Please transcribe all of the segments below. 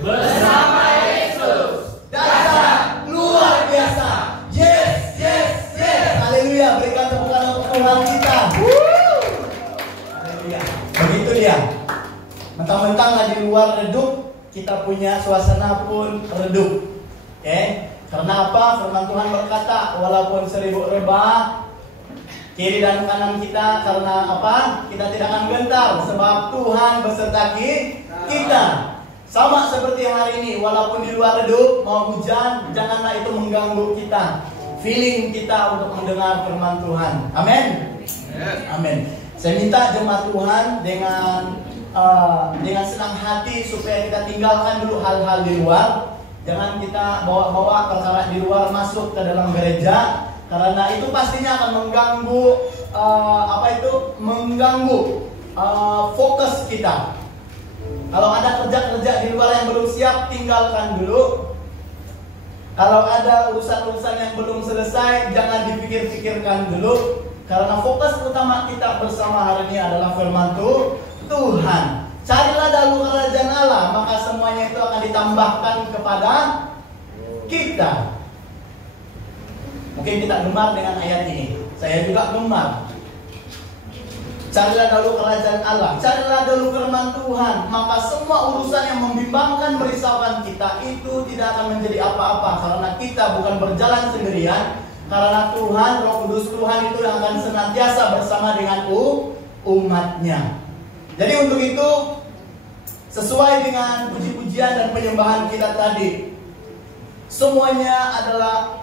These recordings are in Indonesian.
bersama Yesus. Dahsyat, luar biasa. Yes, yes, yes. Haleluya, berikan tepukan untuk Tuhan kita. Haleluya. Begitu dia. Mentang-mentang lagi di luar redup, kita punya suasana pun redup. Oke? Karena apa? Firman Tuhan berkata, walaupun 1000 rebah kiri dan kanan kita, karena apa? Kita tidak akan gentar, sebab Tuhan beserta kita. Sama seperti hari ini, walaupun di luar redup, mau hujan, janganlah itu mengganggu kita, feeling kita untuk mendengar firman Tuhan. Amin. Amin. Saya minta jemaat Tuhan dengan senang hati supaya kita tinggalkan dulu hal-hal di luar. Jangan kita bawa-bawa perkara di luar masuk ke dalam gereja, karena itu pastinya akan mengganggu fokus kita. Kalau ada kerja-kerja di luar yang belum siap, tinggalkan dulu. Kalau ada urusan-urusan yang belum selesai, jangan dipikir-pikirkan dulu. Karena fokus utama kita bersama hari ini adalah firman Tuhan. Carilah dahulu kerajaan Allah, maka semuanya itu akan ditambahkan kepada kita. Mungkin kita gemar dengan ayat ini. Saya juga gemar. Carilah dahulu kerajaan Allah, carilah dahulu firman Tuhan, maka semua urusan yang membimbangkan, merisaukan kita itu tidak akan menjadi apa-apa, karena kita bukan berjalan sendirian, karena Tuhan, Roh Kudus Tuhan itu yang akan senantiasa bersama dengan umatnya. Jadi untuk itu, sesuai dengan puji-pujian dan penyembahan kita tadi, semuanya adalah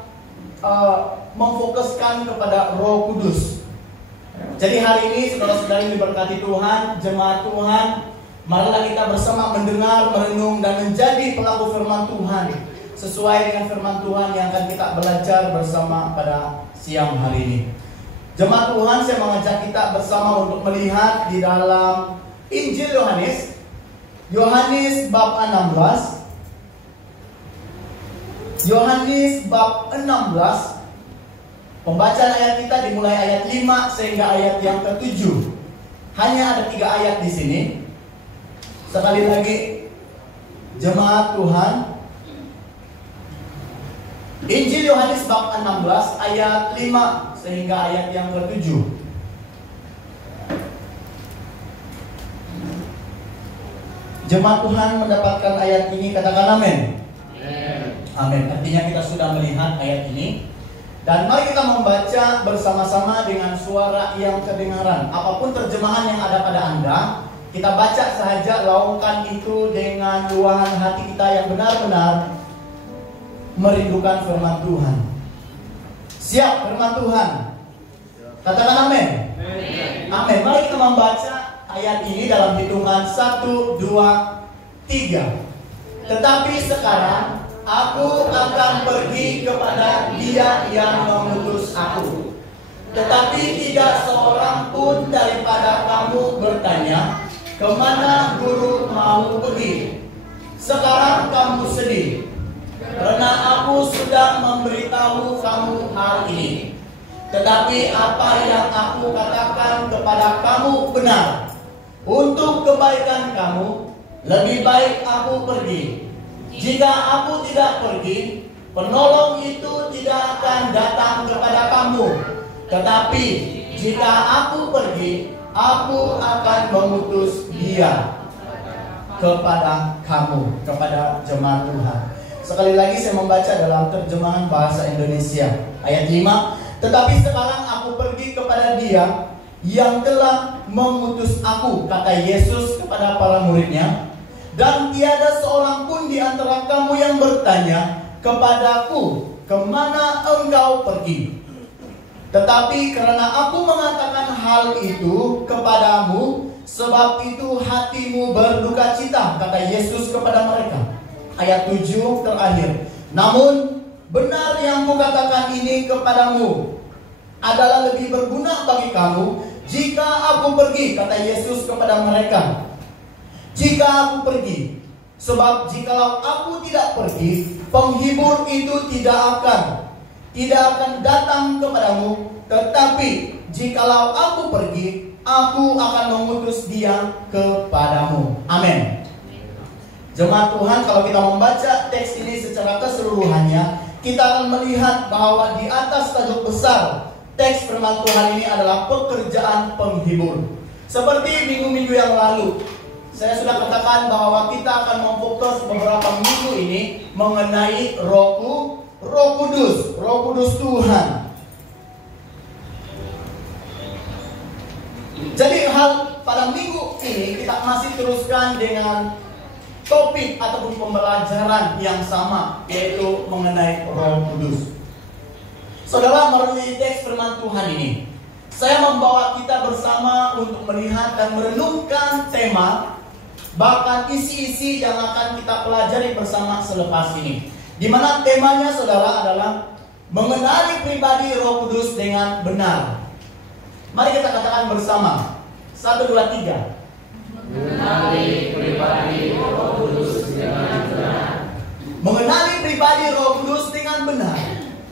memfokuskan kepada Roh Kudus. Jadi hari ini saudara-saudari diberkati Tuhan, jemaat Tuhan, marilah kita bersama mendengar, merenung, dan menjadi pelaku firman Tuhan sesuai dengan firman Tuhan yang akan kita belajar bersama pada siang hari ini. Jemaat Tuhan, saya mengajak kita bersama untuk melihat di dalam Injil Yohanes bab 16. Yohanes bab 16. Pembacaan ayat kita dimulai ayat 5 sehingga ayat yang ke-7. Hanya ada 3 ayat di sini. Sekali lagi, jemaat Tuhan, Injil Yohanes bab 16 ayat 5 sehingga ayat yang ke-7. Jemaat Tuhan mendapatkan ayat ini, katakan amin. Amin. Artinya kita sudah melihat ayat ini. Dan mari kita membaca bersama-sama dengan suara yang kedengaran. Apapun terjemahan yang ada pada Anda, kita baca saja, laungkan itu dengan luahan hati kita yang benar-benar merindukan firman Tuhan. Siap firman Tuhan? Katakan amin. Amin. Mari kita membaca ayat ini dalam hitungan 1, 2, 3. Tetapi sekarang aku akan pergi kepada Dia yang mengutus aku. Tetapi tidak seorang pun daripada kamu bertanya, kemana guru mau pergi? Sekarang kamu sedih, karena aku sudah memberitahu kamu hal ini. Tetapi apa yang aku katakan kepada kamu benar. Untuk kebaikan kamu, lebih baik aku pergi. Jika aku tidak pergi, penolong itu tidak akan datang kepada kamu. Tetapi jika aku pergi, aku akan mengutus Dia kepada kamu, kepada jemaat Tuhan. Sekali lagi saya membaca dalam terjemahan bahasa Indonesia. Ayat 5. Tetapi sekarang aku pergi kepada Dia yang telah mengutus aku, kata Yesus kepada para muridnya. Dan tiada seorang pun di antara kamu yang bertanya kepadaku, kemana engkau pergi? Tetapi karena aku mengatakan hal itu kepadamu, sebab itu hatimu berduka cita, kata Yesus kepada mereka. Ayat 7 terakhir. Namun benar yang kukatakan ini kepadamu adalah lebih berguna bagi kamu jika aku pergi, kata Yesus kepada mereka. Jika aku pergi, sebab jikalau aku tidak pergi, penghibur itu tidak akan datang kepadamu. Tetapi jikalau aku pergi, aku akan mengutus Dia kepadamu. Amin. Jemaat Tuhan, kalau kita membaca teks ini secara keseluruhannya, kita akan melihat bahwa di atas tajuk besar teks firman Tuhan ini adalah pekerjaan penghibur. Seperti minggu-minggu yang lalu, saya sudah katakan bahwa kita akan memfokus beberapa minggu ini mengenai Roh Kudus Tuhan. Jadi pada minggu ini kita masih teruskan dengan topik ataupun pembelajaran yang sama, yaitu mengenai Roh Kudus. Saudara, melalui teks firman Tuhan ini, saya membawa kita bersama untuk melihat dan merenungkan tema, bahkan isi-isi yang akan kita pelajari bersama selepas ini. Di mana temanya, saudara, adalah mengenali pribadi Roh Kudus dengan benar. Mari kita katakan bersama. 1, 2, 3. Mengenali pribadi Roh Kudus dengan benar. Mengenali pribadi Roh Kudus dengan benar.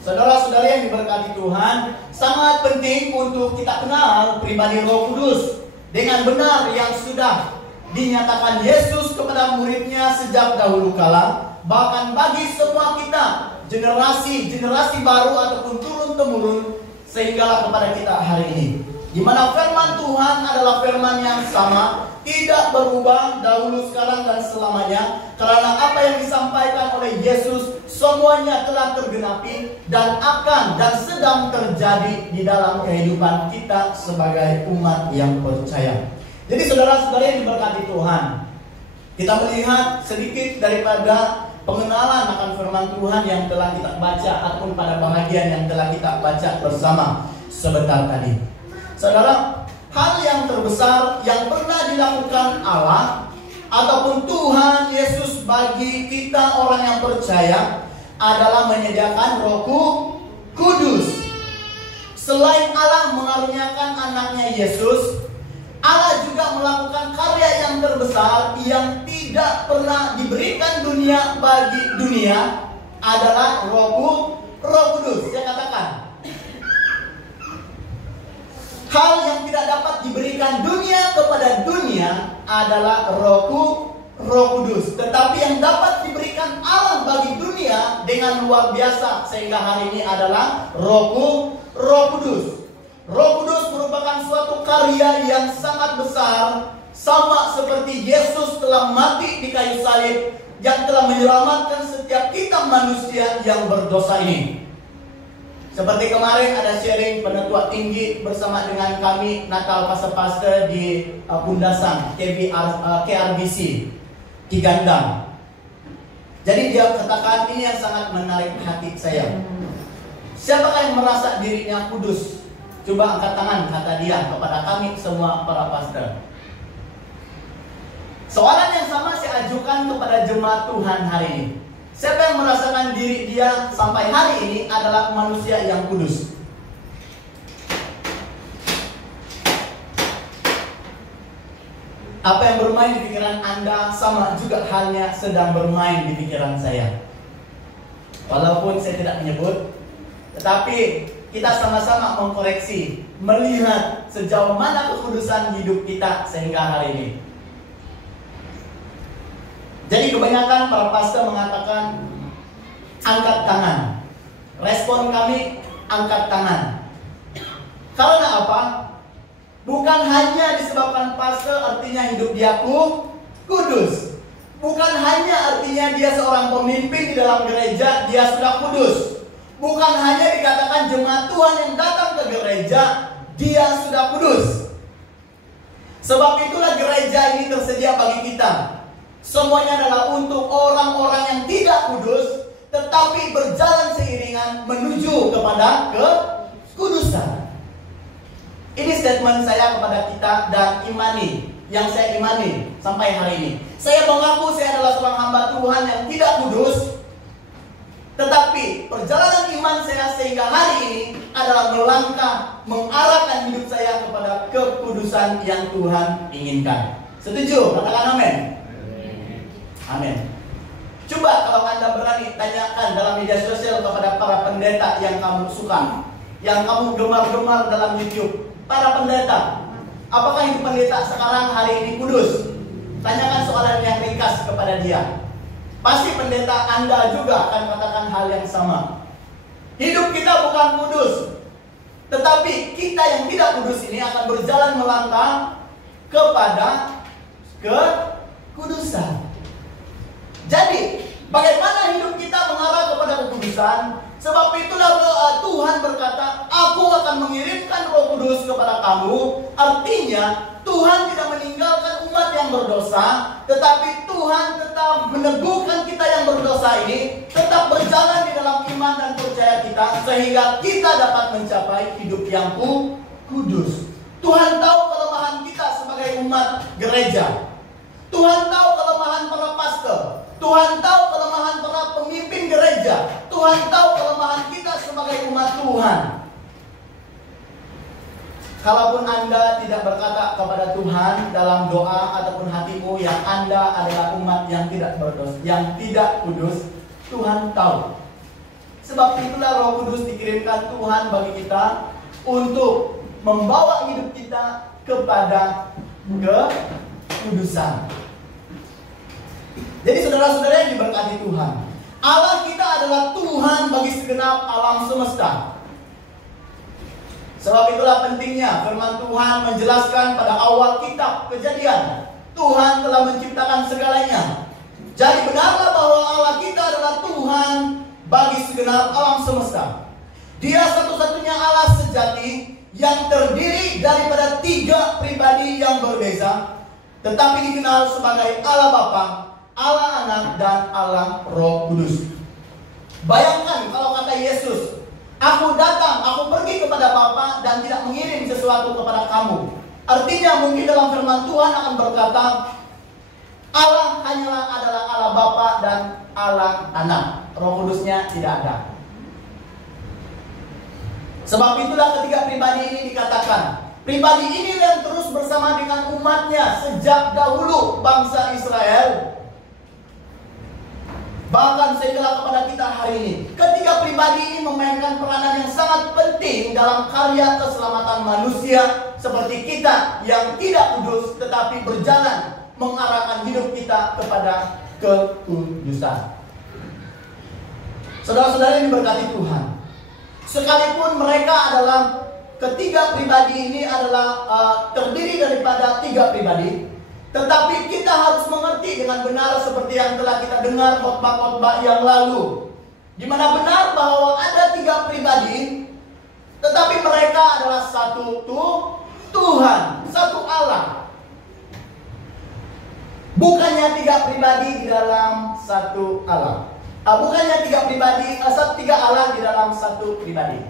Saudara-saudari yang diberkati Tuhan, sangat penting untuk kita kenal pribadi Roh Kudus dengan benar yang sudah dinyatakan Yesus kepada muridnya sejak dahulu kala. Bahkan bagi semua kita, generasi baru ataupun turun-temurun, sehingga kepada kita hari ini, di mana firman Tuhan adalah firman yang sama, tidak berubah dahulu, sekarang, dan selamanya. Karena apa yang disampaikan oleh Yesus semuanya telah tergenapi dan akan dan sedang terjadi di dalam kehidupan kita sebagai umat yang percaya. Jadi saudara-saudara yang diberkati Tuhan, kita melihat sedikit daripada pengenalan akan firman Tuhan yang telah kita baca ataupun pada bahagian yang telah kita baca bersama sebentar tadi. Saudara, hal yang terbesar yang pernah dilakukan Allah ataupun Tuhan Yesus bagi kita orang yang percaya adalah menyediakan Roh Kudus. Selain Allah mengaruniakan anaknya Yesus, Allah juga melakukan karya yang terbesar yang tidak pernah diberikan dunia bagi dunia, adalah Roh Kudus. Saya katakan, hal yang tidak dapat diberikan dunia kepada dunia adalah Roh Kudus. Tetapi yang dapat diberikan Allah bagi dunia dengan luar biasa sehingga hari ini adalah Roh Kudus. Roh Kudus merupakan suatu karya yang sangat besar, sama seperti Yesus telah mati di kayu salib yang telah menyelamatkan setiap kita manusia yang berdosa ini. Seperti kemarin ada sharing penetua tinggi bersama dengan kami Natal Pastor di Bundasan KRBC Kigandang. Jadi dia katakan ini yang sangat menarik hati saya. Siapakah yang merasa dirinya kudus? Coba angkat tangan, kata dia kepada kami semua para pastor. Soalan yang sama saya ajukan kepada jemaat Tuhan hari ini. Siapa yang merasakan diri dia sampai hari ini adalah manusia yang kudus? Apa yang bermain di pikiran Anda sama juga halnya sedang bermain di pikiran saya. Walaupun saya tidak menyebut, tetapi kita sama-sama mengkoreksi, melihat sejauh mana kekudusan hidup kita sehingga hari ini. Jadi kebanyakan para pastor mengatakan angkat tangan. Respon kami angkat tangan. Karena apa? Bukan hanya disebabkan pastor artinya hidup dia kudus. Bukan hanya artinya dia seorang pemimpin di dalam gereja dia sudah kudus. Bukan hanya dikatakan jemaat Tuhan yang datang ke gereja dia sudah kudus. Sebab itulah gereja ini tersedia bagi kita. Semuanya adalah untuk orang-orang yang tidak kudus, tetapi berjalan seiringan menuju kepada kekudusan. Ini statement saya kepada kita dan imani, yang saya imani sampai hari ini. Saya mengaku saya adalah seorang hamba Tuhan yang tidak kudus, tetapi perjalanan iman saya sehingga hari ini adalah melangkah, mengarahkan hidup saya kepada kekudusan yang Tuhan inginkan. Setuju? Katakan amin. Amin. Coba kalau Anda berani tanyakan dalam media sosial kepada para pendeta yang kamu suka, yang kamu gemar-gemar dalam YouTube, para pendeta, apakah hidup pendeta sekarang hari ini kudus? Tanyakan soalan yang ringkas kepada dia. Pasti pendeta Anda juga akan katakan hal yang sama. Hidup kita bukan kudus, tetapi kita yang tidak kudus ini akan berjalan melangkah kepada kekudusan. Jadi, bagaimana hidup kita mengarah kepada kekudusan? Sebab itulah Tuhan berkata, aku akan mengirimkan Roh Kudus kepada kamu. Artinya, Tuhan tidak meninggalkan umat yang berdosa, tetapi Tuhan tetap meneguhkan kita yang berdosa ini tetap berjalan di dalam iman dan percaya kita, sehingga kita dapat mencapai hidup yang kudus. Tuhan tahu kelemahan kita sebagai umat gereja. Tuhan tahu kelemahan para pastor. Tuhan tahu kelemahan para pemimpin gereja. Tuhan tahu kelemahan kita sebagai umat Tuhan. Kalaupun Anda tidak berkata kepada Tuhan dalam doa ataupun hatimu yang Anda adalah umat yang tidak berdosa, yang tidak kudus, Tuhan tahu. Sebab itulah Roh Kudus dikirimkan Tuhan bagi kita untuk membawa hidup kita kepada kekudusan. Jadi saudara-saudara yang diberkati Tuhan, Allah kita adalah Tuhan bagi segenap alam semesta. Sebab itulah pentingnya firman Tuhan menjelaskan pada awal kitab Kejadian, Tuhan telah menciptakan segalanya. Jadi benarlah bahwa Allah kita adalah Tuhan bagi segenap alam semesta. Dia satu-satunya Allah sejati yang terdiri daripada 3 pribadi yang berbeza, tetapi dikenal sebagai Allah Bapa, Allah Anak, dan Allah Roh Kudus. Bayangkan kalau kata Yesus, aku datang, aku pergi kepada Bapa dan tidak mengirim sesuatu kepada kamu. Artinya mungkin dalam firman Tuhan akan berkata, Allah hanyalah adalah Allah Bapa dan Allah Anak. Roh Kudusnya tidak ada. Sebab itulah ketiga pribadi ini dikatakan, pribadi ini yang terus bersama dengan umatnya sejak dahulu bangsa Israel. Bahkan sehingga kepada kita hari ini, ketiga pribadi ini memainkan peranan yang sangat penting dalam karya keselamatan manusia, seperti kita yang tidak kudus tetapi berjalan mengarahkan hidup kita kepada kekudusan. Saudara-saudara yang diberkati Tuhan, sekalipun mereka adalah ketiga pribadi ini adalah terdiri daripada 3 pribadi, tetapi kita harus mengerti dengan benar seperti yang telah kita dengar khotbah-khotbah yang lalu, di mana benar bahwa ada 3 pribadi, tetapi mereka adalah satu Tuhan, satu Allah. Bukannya 3 pribadi di dalam satu Allah. Bukannya 3 pribadi, 3 Allah di dalam satu pribadi.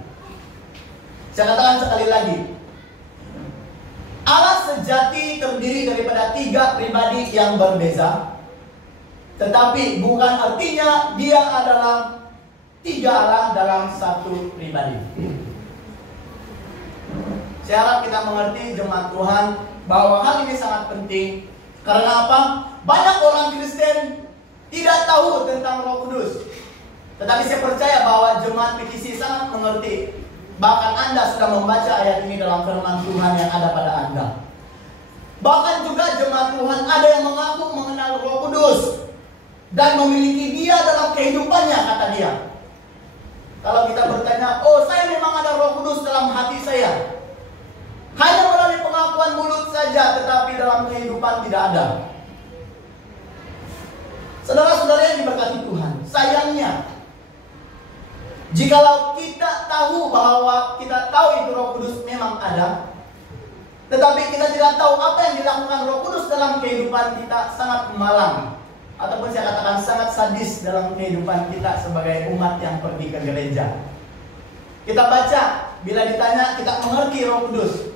Saya katakan sekali lagi, Allah sejati terdiri daripada 3 pribadi yang berbeza, tetapi bukan artinya dia adalah 3 Allah dalam satu pribadi. Saya harap kita mengerti jemaat Tuhan bahwa hal ini sangat penting. Karena apa? Banyak orang Kristen tidak tahu tentang Roh Kudus. Tetapi saya percaya bahwa jemaat PTC sangat mengerti. Bahkan Anda sudah membaca ayat ini dalam firman Tuhan yang ada pada Anda. Bahkan juga jemaat Tuhan ada yang mengaku mengenal Roh Kudus dan memiliki dia dalam kehidupannya, kata dia. Kalau kita bertanya, oh saya memang ada Roh Kudus dalam hati saya, hanya melalui pengakuan mulut saja, tetapi dalam kehidupan tidak ada. Saudara-saudara yang diberkati Tuhan, sayangnya jikalau kita tahu bahwa kita tahu itu Roh Kudus memang ada, tetapi kita tidak tahu apa yang dilakukan Roh Kudus dalam kehidupan kita, sangat malang, ataupun saya katakan sangat sadis dalam kehidupan kita sebagai umat yang pergi ke gereja. Kita baca, bila ditanya kita mengerti Roh Kudus,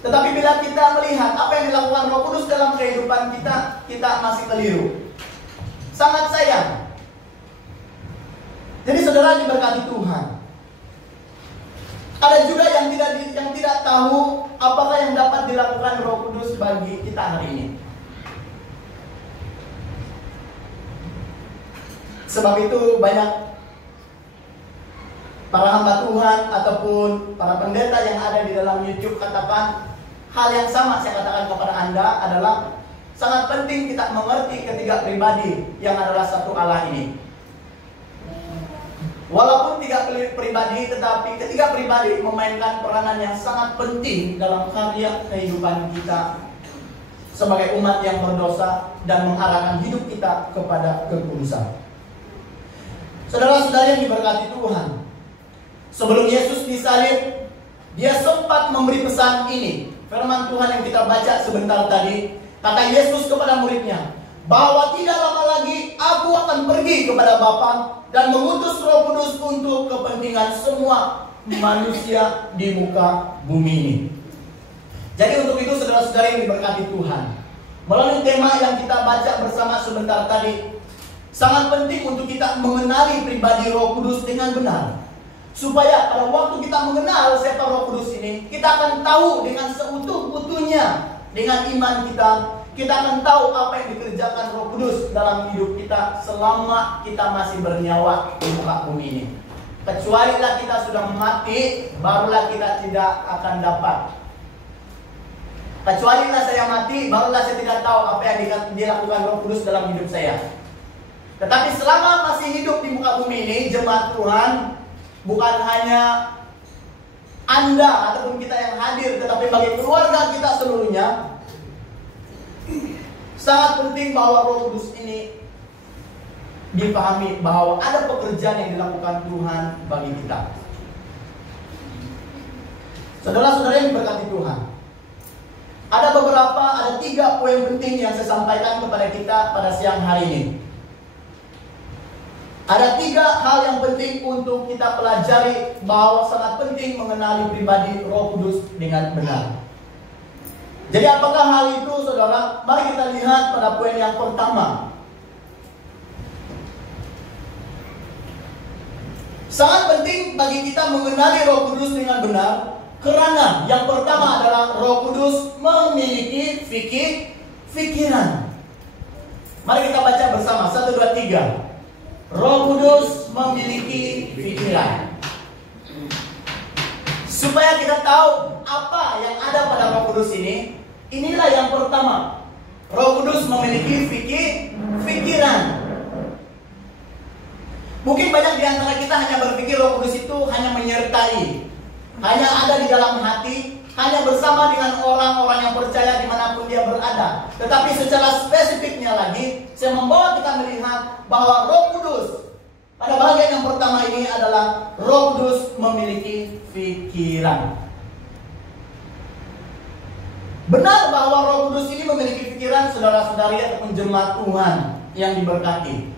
tetapi bila kita melihat apa yang dilakukan Roh Kudus dalam kehidupan kita, kita masih keliru. Sangat sayang. Jadi saudara diberkati Tuhan, ada juga yang tidak tahu apakah yang dapat dilakukan Roh Kudus bagi kita hari ini. Sebab itu banyak para hamba Tuhan ataupun para pendeta yang ada di dalam YouTube katakan hal yang sama. Saya katakan kepada Anda adalah sangat penting kita mengerti ketiga pribadi yang adalah satu Allah ini. Walaupun tiga pribadi, tetapi ketiga pribadi memainkan peranan yang sangat penting dalam karya kehidupan kita sebagai umat yang berdosa dan mengarahkan hidup kita kepada kekudusan. Saudara-saudari yang diberkati Tuhan, sebelum Yesus disalib, Dia sempat memberi pesan ini. Firman Tuhan yang kita baca sebentar tadi, kata Yesus kepada muridnya, bahwa tidak lama lagi aku akan pergi kepada Bapa dan mengutus Roh Kudus untuk kepentingan semua manusia di muka bumi ini. Jadi untuk itu saudara-saudara yang diberkati Tuhan, melalui tema yang kita baca bersama sebentar tadi, sangat penting untuk kita mengenali pribadi Roh Kudus dengan benar. Supaya pada waktu kita mengenal siapa Roh Kudus ini, kita akan tahu dengan seutuh-utuhnya dengan iman kita. Kita akan tahu apa yang dikerjakan Roh Kudus dalam hidup kita selama kita masih bernyawa di muka bumi ini. Kecuali kita sudah mati, barulah kita tidak akan dapat. Kecuali saya mati, barulah saya tidak tahu apa yang dilakukan Roh Kudus dalam hidup saya. Tetapi selama masih hidup di muka bumi ini, jemaat Tuhan, bukan hanya Anda ataupun kita yang hadir, tetapi bagi keluarga kita seluruhnya, sangat penting bahwa Roh Kudus ini dipahami bahwa ada pekerjaan yang dilakukan Tuhan bagi kita. Saudara-saudara yang diberkati Tuhan, ada 3 poin penting yang saya sampaikan kepada kita pada siang hari ini. Ada 3 hal yang penting untuk kita pelajari bahwa sangat penting mengenali pribadi Roh Kudus dengan benar. Jadi apakah hal itu, saudara? Mari kita lihat pada poin yang pertama. Sangat penting bagi kita mengenali Roh Kudus dengan benar, karena yang pertama adalah Roh Kudus memiliki pikiran. Mari kita baca bersama, 1, 2, 3. Roh Kudus memiliki pikiran. Supaya kita tahu apa yang ada pada Roh Kudus ini, inilah yang pertama. Roh Kudus memiliki pikiran. Mungkin banyak di antara kita hanya berpikir Roh Kudus itu hanya menyertai, hanya ada di dalam hati, hanya bersama dengan orang-orang yang percaya dimanapun dia berada. Tetapi secara spesifiknya lagi, saya membawa kita melihat bahwa Roh Kudus pada bagian yang pertama ini adalah Roh Kudus memiliki pikiran. Benar bahwa Roh Kudus ini memiliki pikiran, saudara-saudari ataupun jemaat Tuhan yang diberkati.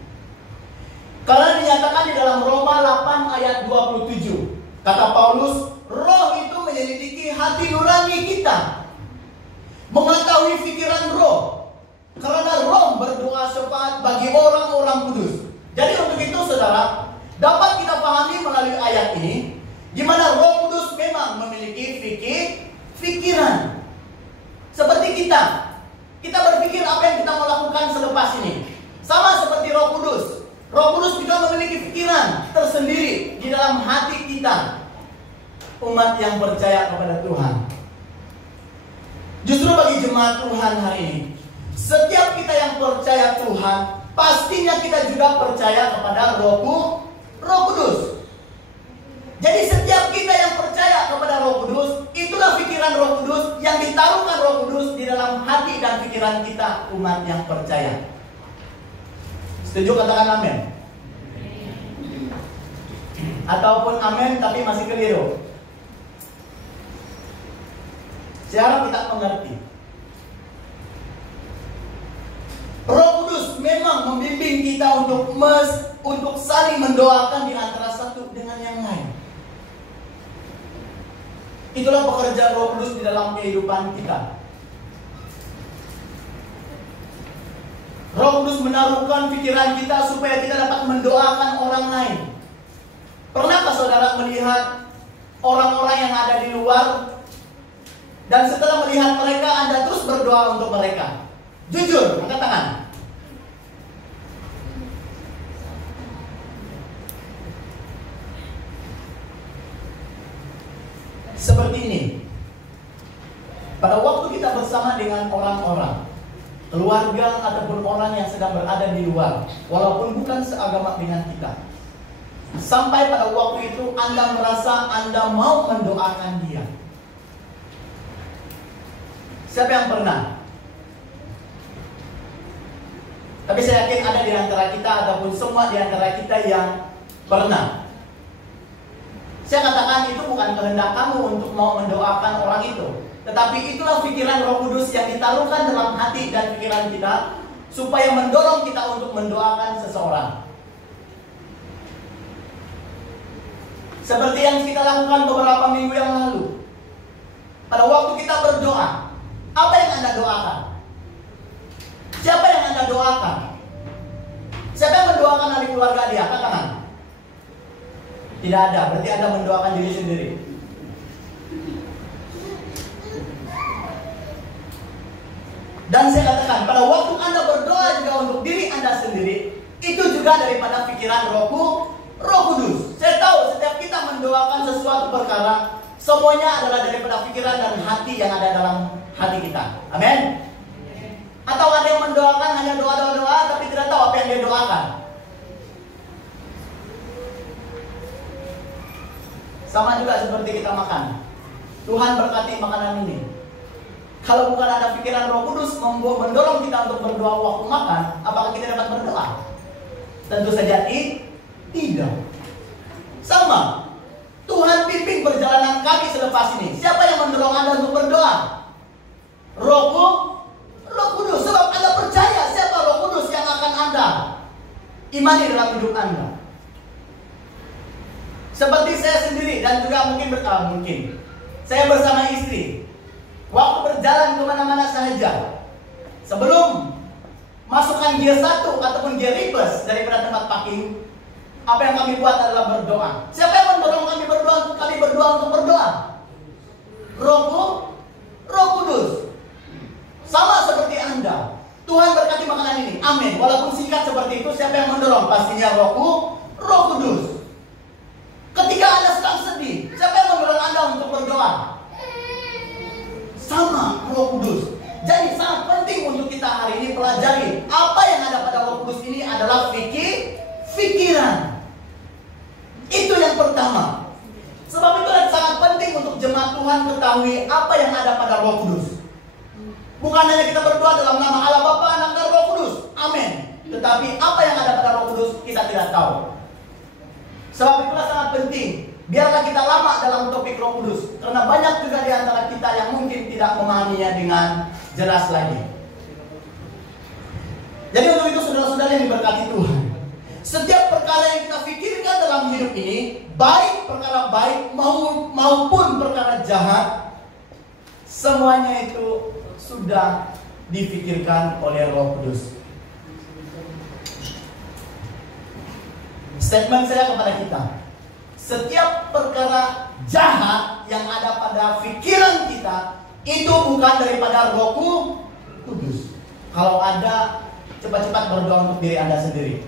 Karena dinyatakan di dalam Roma 8 ayat 27, kata Paulus, Roh itu menyelidiki hati nurani kita, mengetahui pikiran Roh, karena Roh berdoa syafaat bagi orang-orang kudus. Jadi untuk itu, saudara, dapat kita pahami melalui ayat ini, di mana Roh Kudus memang memiliki pikiran. Seperti kita berpikir apa yang kita mau lakukan selepas ini. Sama seperti Roh Kudus. Roh Kudus juga memiliki pikiran tersendiri di dalam hati kita, umat yang percaya kepada Tuhan. Justru bagi jemaat Tuhan hari ini, setiap kita yang percaya Tuhan, pastinya kita juga percaya kepada Roh Kudus. Jadi setiap kita yang percaya kepada Roh Kudus, itulah pikiran Roh Kudus yang ditaruhkan Roh Kudus di dalam hati dan pikiran kita, umat yang percaya. Setuju, katakan amin. Ataupun amin tapi masih keliru. Saya harap kita mengerti. Roh Kudus memang membimbing kita untuk saling mendoakan di antara satu dengan yang lain. Itulah pekerjaan Roh Kudus di dalam kehidupan kita. Roh Kudus menaruhkan pikiran kita supaya kita dapat mendoakan orang lain. Pernahkah saudara melihat orang-orang yang ada di luar, dan setelah melihat mereka, Anda terus berdoa untuk mereka? Jujur, angkat tangan. Seperti ini. Pada waktu kita bersama dengan orang-orang, keluarga ataupun orang yang sedang berada di luar, walaupun bukan seagama dengan kita. Sampai pada waktu itu Anda merasa Anda mau mendoakan dia. Siapa yang pernah? Tapi saya yakin ada di antara kita ataupun semua di antara kita yang pernah. Saya katakan itu bukan kehendak kamu untuk mau mendoakan orang itu, tetapi itulah pikiran Roh Kudus yang ditaruhkan dalam hati dan pikiran kita supaya mendorong kita untuk mendoakan seseorang. Seperti yang kita lakukan beberapa minggu yang lalu. Pada waktu kita berdoa, apa yang Anda doakan? Siapa yang Anda doakan? Siapa yang mendoakan dari keluarga dia? Katakan. Tidak ada, berarti Anda mendoakan diri sendiri. Dan saya katakan, pada waktu Anda berdoa juga untuk diri Anda sendiri, itu juga daripada pikiran Roh Kudus. Saya tahu setiap kita mendoakan sesuatu perkara, semuanya adalah daripada pikiran dan hati yang ada dalam hati kita. Amin. Atau ada yang mendoakan hanya doa-doa tapi tidak tahu apa yang dia doakan. Sama juga seperti kita makan. Tuhan berkati makanan ini. Kalau bukan ada pikiran Roh Kudus mendorong kita untuk berdoa waktu makan, apakah kita dapat berdoa? Tentu saja tidak. Sama. Tuhan pimpin perjalanan kami selepas ini. Siapa yang mendorong Anda untuk berdoa? Roh Kudus. Sebab Anda percaya siapa Roh Kudus yang akan Anda imani dalam hidup Anda. Seperti saya sendiri dan juga mungkin saya bersama istri, waktu berjalan kemana-mana saja, sebelum masukkan gear 1 ataupun gear reverse daripada tempat parking, apa yang kami buat adalah berdoa. Siapa yang mendorong kami berdoa? Kami berdoa untuk berdoa. Roh Kudus. Sama seperti Anda. Tuhan berkati makanan ini. Amin. Walaupun singkat seperti itu, siapa yang mendorong? Pastinya Roh Kudus. Ketika Anda sedang sedih, siapa yang mendorong Anda untuk berdoa? Sama, Roh Kudus. Jadi sangat penting untuk kita hari ini pelajari apa yang ada pada Roh Kudus ini adalah pikiran. Itu yang pertama. Sebab itu sangat penting untuk jemaat Tuhan ketahui apa yang ada pada Roh Kudus. Bukan hanya kita berdoa dalam nama Allah Bapa, Anak dan Roh Kudus. Amin. Tetapi apa yang ada pada Roh Kudus kita tidak tahu. Sebab itulah sangat penting. Biarlah kita lama dalam topik Roh Kudus, karena banyak juga di antara kita yang mungkin tidak memahaminya dengan jelas lagi. Jadi untuk itu saudara-saudara yang diberkati Tuhan, setiap perkara yang kita pikirkan dalam hidup ini, baik perkara baik maupun perkara jahat, semuanya itu sudah dipikirkan oleh Roh Kudus. Statement saya kepada kita, setiap perkara jahat yang ada pada pikiran kita itu bukan daripada Roh Kudus. Kalau ada, cepat-cepat berdoa untuk diri Anda sendiri.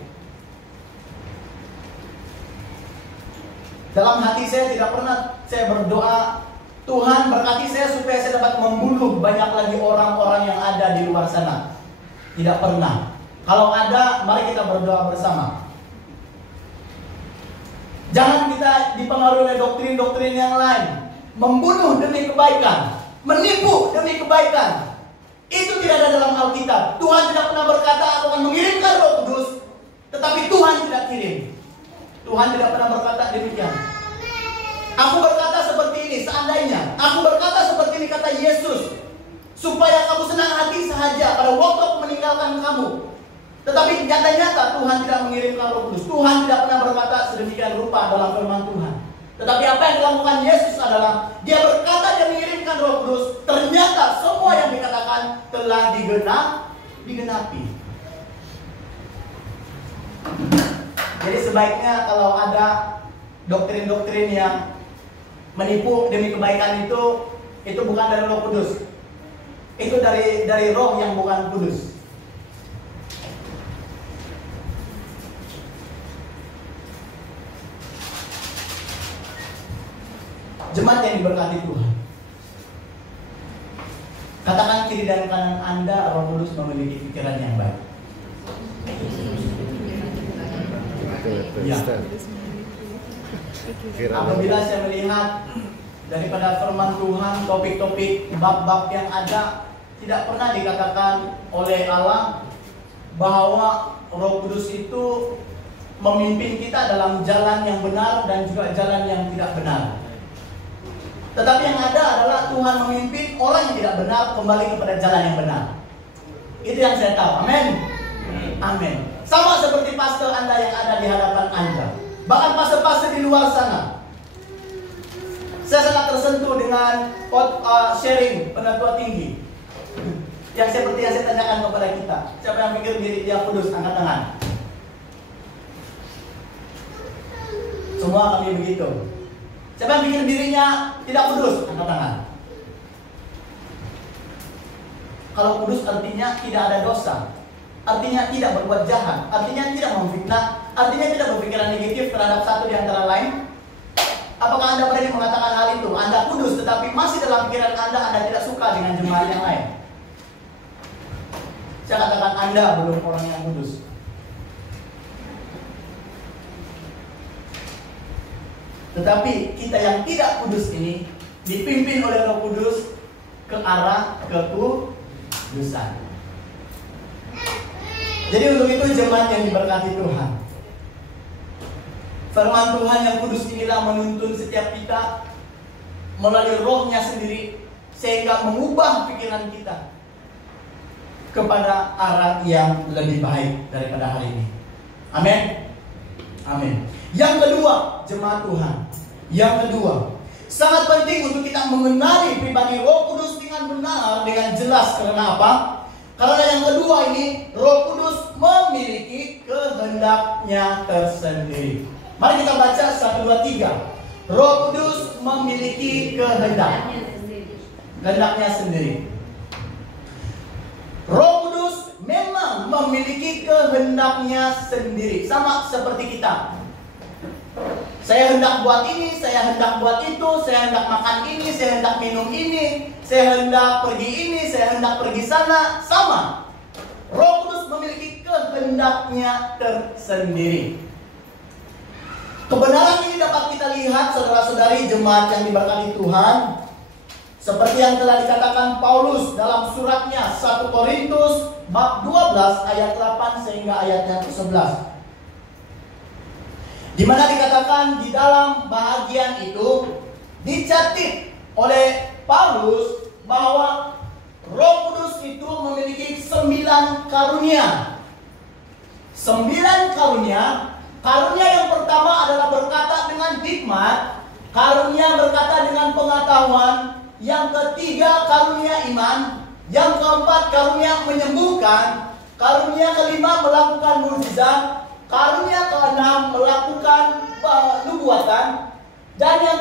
Dalam hati saya tidak pernah saya berdoa, Tuhan berkati saya supaya saya dapat membunuh banyak lagi orang-orang yang ada di luar sana. Tidak pernah. Kalau ada, mari kita berdoa bersama. Jangan kita dipengaruhi oleh doktrin-doktrin yang lain. Membunuh demi kebaikan, menipu demi kebaikan. Itu tidak ada dalam Alkitab. Tuhan tidak pernah berkata aku akan mengirimkan Roh Kudus, tetapi Tuhan tidak kirim. Tuhan tidak pernah berkata demikian. Aku berkata seperti ini, seandainya aku berkata seperti ini kata Yesus, supaya kamu senang hati sahaja pada waktu aku meninggalkan kamu. Tetapi nyata-nyata Tuhan tidak mengirimkan Roh Kudus. Tuhan tidak pernah berkata sedemikian rupa dalam firman Tuhan. Tetapi apa yang dilakukan Yesus adalah Dia berkata Dia mengirimkan Roh Kudus. Ternyata semua yang dikatakan telah digenapi. Jadi sebaiknya kalau ada doktrin-doktrin yang menipu demi kebaikan itu bukan dari Roh Kudus. Itu dari roh yang bukan kudus. Jemaat yang diberkati Tuhan, Katakan kiri dan kanan Anda, Roh Kudus memiliki pikiran yang baik. Ya. Apabila saya melihat daripada firman Tuhan, topik-topik, bab-bab yang ada, tidak pernah dikatakan oleh Allah bahwa Roh Kudus itu memimpin kita dalam jalan yang benar dan juga jalan yang tidak benar. Tetapi yang ada adalah Tuhan memimpin orang yang tidak benar kembali kepada jalan yang benar. Itu yang saya tahu. Amin. Amin. Sama seperti pastor Anda yang ada di hadapan Anda. Bahkan pastor-pastor di luar sana. Saya sangat tersentuh dengan sharing penatua tinggi. Yang seperti yang saya tanyakan kepada kita. Siapa yang pikir diri dia kudus? Angkat tangan. Semua kami begitu. Siapa yang pikir dirinya tidak kudus? Angkat tangan. Kalau kudus artinya tidak ada dosa, artinya tidak berbuat jahat, artinya tidak memfitnah, artinya tidak berpikiran negatif terhadap satu di antara lain. Apakah Anda berani mengatakan hal itu? Anda kudus, tetapi masih dalam pikiran Anda tidak suka dengan jemaat yang lain. Saya katakan Anda belum orang yang kudus. Tetapi kita yang tidak kudus ini dipimpin oleh Roh Kudus ke arah kekudusan. Jadi untuk itu jemaat yang diberkati Tuhan, firman Tuhan yang kudus inilah menuntun setiap kita melalui Roh-Nya sendiri, sehingga mengubah pikiran kita kepada arah yang lebih baik daripada hari ini. Amin. Amin. Yang kedua, jemaat Tuhan, yang kedua, sangat penting untuk kita mengenali pribadi Roh Kudus dengan benar, dengan jelas. Karena apa? Karena yang kedua ini, Roh Kudus memiliki kehendaknya tersendiri. Mari kita baca 1, 2, 3. Roh Kudus memiliki kehendaknya sendiri. Roh Kudus memang memiliki kehendaknya sendiri. Sama seperti kita. Saya hendak buat ini, saya hendak buat itu, saya hendak makan ini, saya hendak minum ini, saya hendak pergi ini, saya hendak pergi sana. Sama. Roh Kudus memiliki kehendaknya tersendiri. Kebenaran ini dapat kita lihat, saudara-saudari jemaat yang diberkati Tuhan, seperti yang telah dikatakan Paulus dalam suratnya 1 Korintus bab 12 ayat 8 sehingga ayatnya ke-11. Di mana dikatakan di dalam bahagian itu dicatat oleh Paulus bahwa Roh Kudus itu memiliki 9 karunia. 9 karunia. Karunia yang pertama adalah berkata dengan hikmat, karunia berkata dengan pengetahuan, yang ketiga karunia iman, yang keempat karunia menyembuhkan, karunia kelima melakukan mukjizat, karunia keenam melakukan nubuatan, dan yang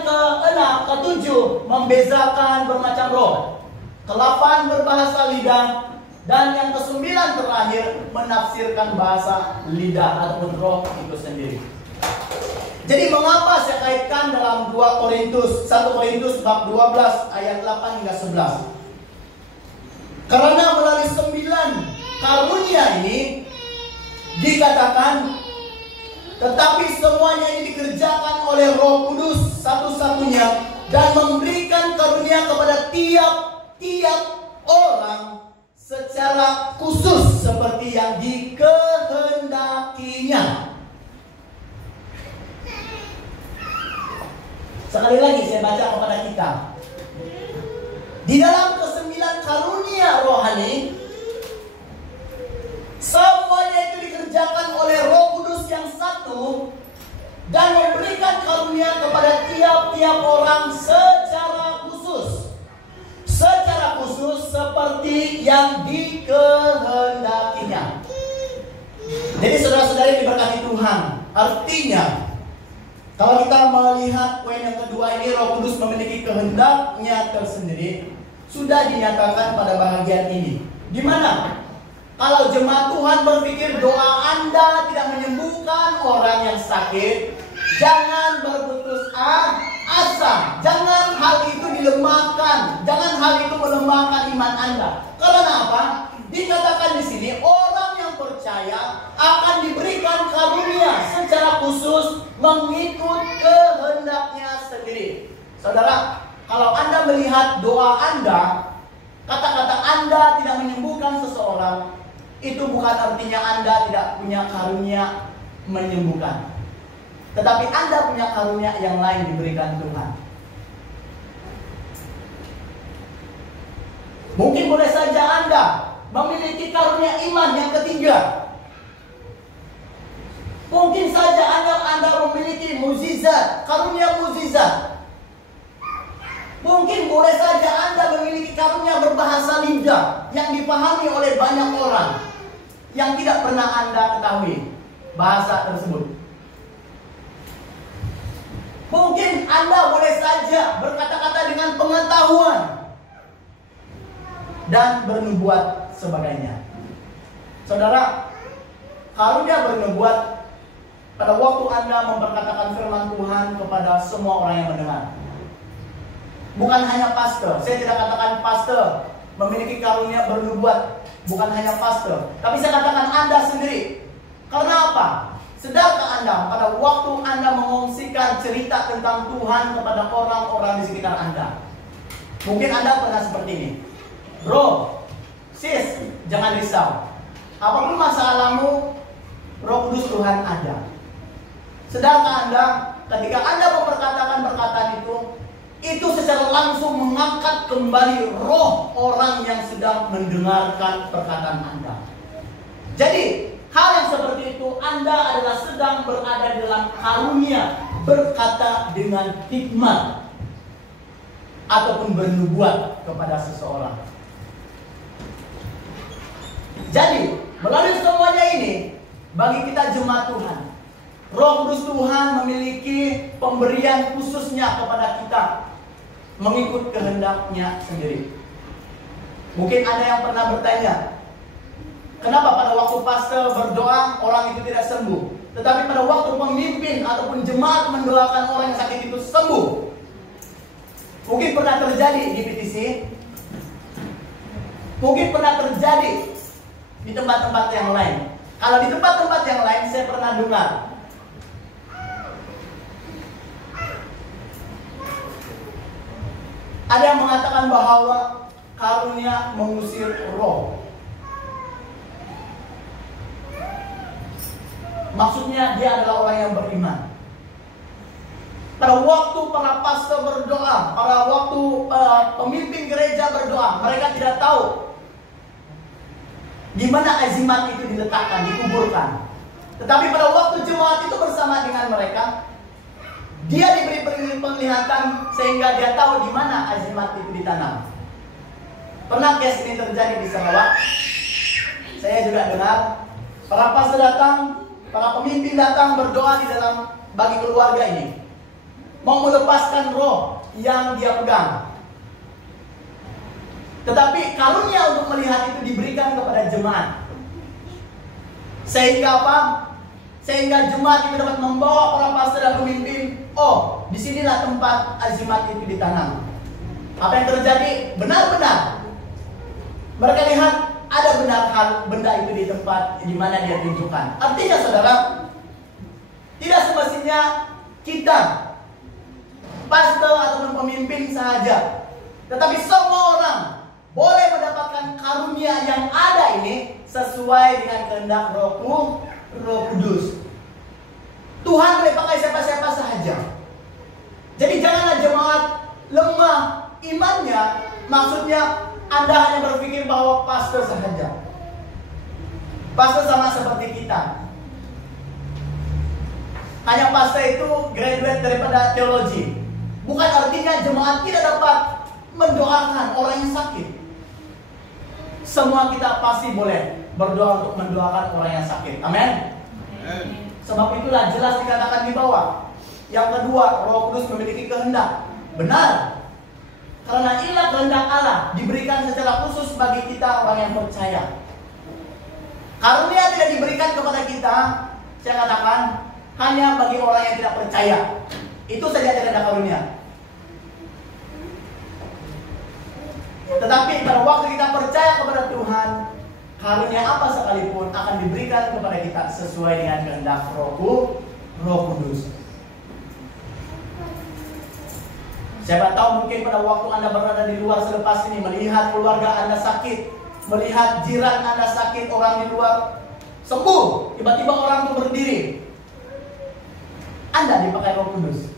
ketujuh membezakan bermacam roh, ke-8 berbahasa lidah, dan yang ke-9 terakhir menafsirkan bahasa lidah ataupun roh itu sendiri. Jadi mengapa saya kaitkan dalam 1 Korintus bab 12 ayat 8 hingga 11? Karena melalui 9 karunia ini dikatakan, tetapi semuanya ini dikerjakan oleh Roh Kudus satu-satunya dan memberikan karunia kepada tiap-tiap orang secara khusus seperti yang dikehendakinya. Sekali lagi saya baca kepada kita. Di dalam ke-9 karunia rohani, semuanya itu dikerjakan oleh Roh Kudus yang satu dan memberikan karunia kepada tiap-tiap orang secara khusus. Secara khusus seperti yang dikehendakinya. Jadi saudara-saudari diberkati Tuhan, artinya kalau kita melihat poin yang kedua ini, Roh Kudus memiliki kehendaknya tersendiri, sudah dinyatakan pada bahagian ini. Di mana? Kalau jemaat Tuhan berpikir doa Anda tidak menyembuhkan orang yang sakit, jangan berputus asa. Jangan hal itu dilemahkan. Jangan hal itu melemahkan iman Anda. Karena apa? Dikatakan di sini orang yang percaya akan diberikan karunia secara khusus mengikut kehendaknya sendiri. Saudara, kalau Anda melihat doa Anda, kata-kata Anda tidak menyembuhkan seseorang, itu bukan artinya Anda tidak punya karunia menyembuhkan. Tetapi Anda punya karunia yang lain diberikan Tuhan. Mungkin boleh saja Anda memiliki karunia iman yang ketiga. Mungkin saja Anda memiliki mukjizat, karunia mukjizat. Mungkin boleh saja Anda memiliki karunia berbahasa lidah yang dipahami oleh banyak orang yang tidak pernah Anda ketahui bahasa tersebut. Mungkin Anda boleh saja berkata-kata dengan pengetahuan dan bernubuat sebagainya. Saudara, karunia bernubuat pada waktu Anda memperkatakan firman Tuhan kepada semua orang yang mendengar. Bukan hanya pastor. Saya tidak katakan pastor memiliki karunia bernubuat. Bukan hanya pastor. Tapi saya katakan Anda sendiri. Karena apa? Sadarkah Anda pada waktu Anda mengungsikan cerita tentang Tuhan kepada orang-orang di sekitar Anda? Mungkin Anda pernah seperti ini. Bro, sis, jangan risau. Apapun masalahmu, Roh Kudus Tuhan ada. Sadarkah Anda ketika Anda memperkatakan perkataan itu secara langsung mengangkat kembali roh orang yang sedang mendengarkan perkataan Anda. Jadi, hal yang seperti itu Anda adalah sedang berada dalam karunia berkata dengan hikmat ataupun bernubuat kepada seseorang. Jadi, melalui semuanya ini, bagi kita jemaat Tuhan, Roh Kudus Tuhan memiliki pemberian khususnya kepada kita mengikut kehendaknya sendiri. Mungkin ada yang pernah bertanya, kenapa pada waktu pastor berdoa orang itu tidak sembuh, tetapi pada waktu pemimpin ataupun jemaat mendoakan orang yang sakit itu sembuh? Mungkin pernah terjadi di PTC, mungkin pernah terjadi di tempat-tempat yang lain. Kalau di tempat-tempat yang lain saya pernah dengar ada yang mengatakan bahwa karunia mengusir roh. Maksudnya dia adalah orang yang beriman. Pada waktu para pastor berdoa, pada waktu pemimpin gereja berdoa, mereka tidak tahu di mana azimat itu diletakkan, dikuburkan. Tetapi pada waktu jemaat itu bersama dengan mereka, dia diberi penglihatan sehingga dia tahu di mana azimat itu ditanam. Pernah case ini terjadi di Sarawak? Saya juga dengar para pastor datang, para pemimpin datang berdoa di dalam bagi keluarga ini, mau melepaskan roh yang dia pegang. Tetapi karunia untuk melihat itu diberikan kepada jemaat. Sehingga apa? Sehingga jemaat itu dapat membawa para pastor dan pemimpin, oh, disinilah tempat azimat itu ditanam. Apa yang terjadi? Benar-benar mereka lihat ada benar hal benda itu di tempat di mana dia tunjukkan. Artinya saudara, tidak semestinya kita pastor ataupun pemimpin saja, tetapi semua orang boleh mendapatkan karunia yang ada ini sesuai dengan kehendak Roh Kudus. Tuhan boleh pakai siapa-siapa saja. Jadi janganlah jemaat lemah imannya, maksudnya Anda hanya berpikir bahwa pastor saja. Pastor sama seperti kita. Hanya pastor itu graduate daripada teologi. Bukan artinya jemaat tidak dapat mendoakan orang yang sakit. Semua kita pasti boleh berdoa untuk mendoakan orang yang sakit. Amin. Sebab itulah jelas dikatakan di bawah. Yang kedua, Roh Kudus memiliki kehendak. Benar. Karena inilah kehendak Allah diberikan secara khusus bagi kita orang yang percaya. Karunia tidak diberikan kepada kita, saya katakan, hanya bagi orang yang tidak percaya. Itu saja tidak ada karunia. Tetapi pada waktu kita percaya kepada Tuhan, karunia apa sekalipun akan diberikan kepada kita sesuai dengan kehendak Roh Kudus. Siapa tahu mungkin pada waktu Anda berada di luar selepas ini, melihat keluarga Anda sakit, melihat jiran Anda sakit, orang di luar sembuh, tiba-tiba orang itu berdiri. Anda dipakai Roh Kudus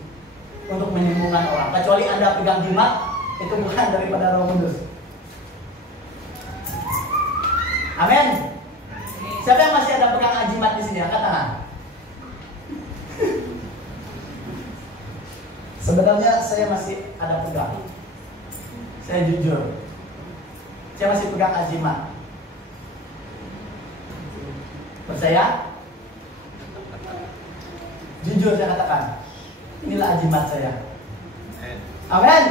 untuk menyembuhkan orang. Kecuali Anda pegang jimat, itu bukan daripada Roh Kudus. Amin. Siapa yang masih ada pegang jimat di sini? Angkat tangan. Sebenarnya saya masih ada pegang. Saya jujur. Saya masih pegang ajimat. Percaya? Jujur saya katakan, inilah ajimat saya. Amin.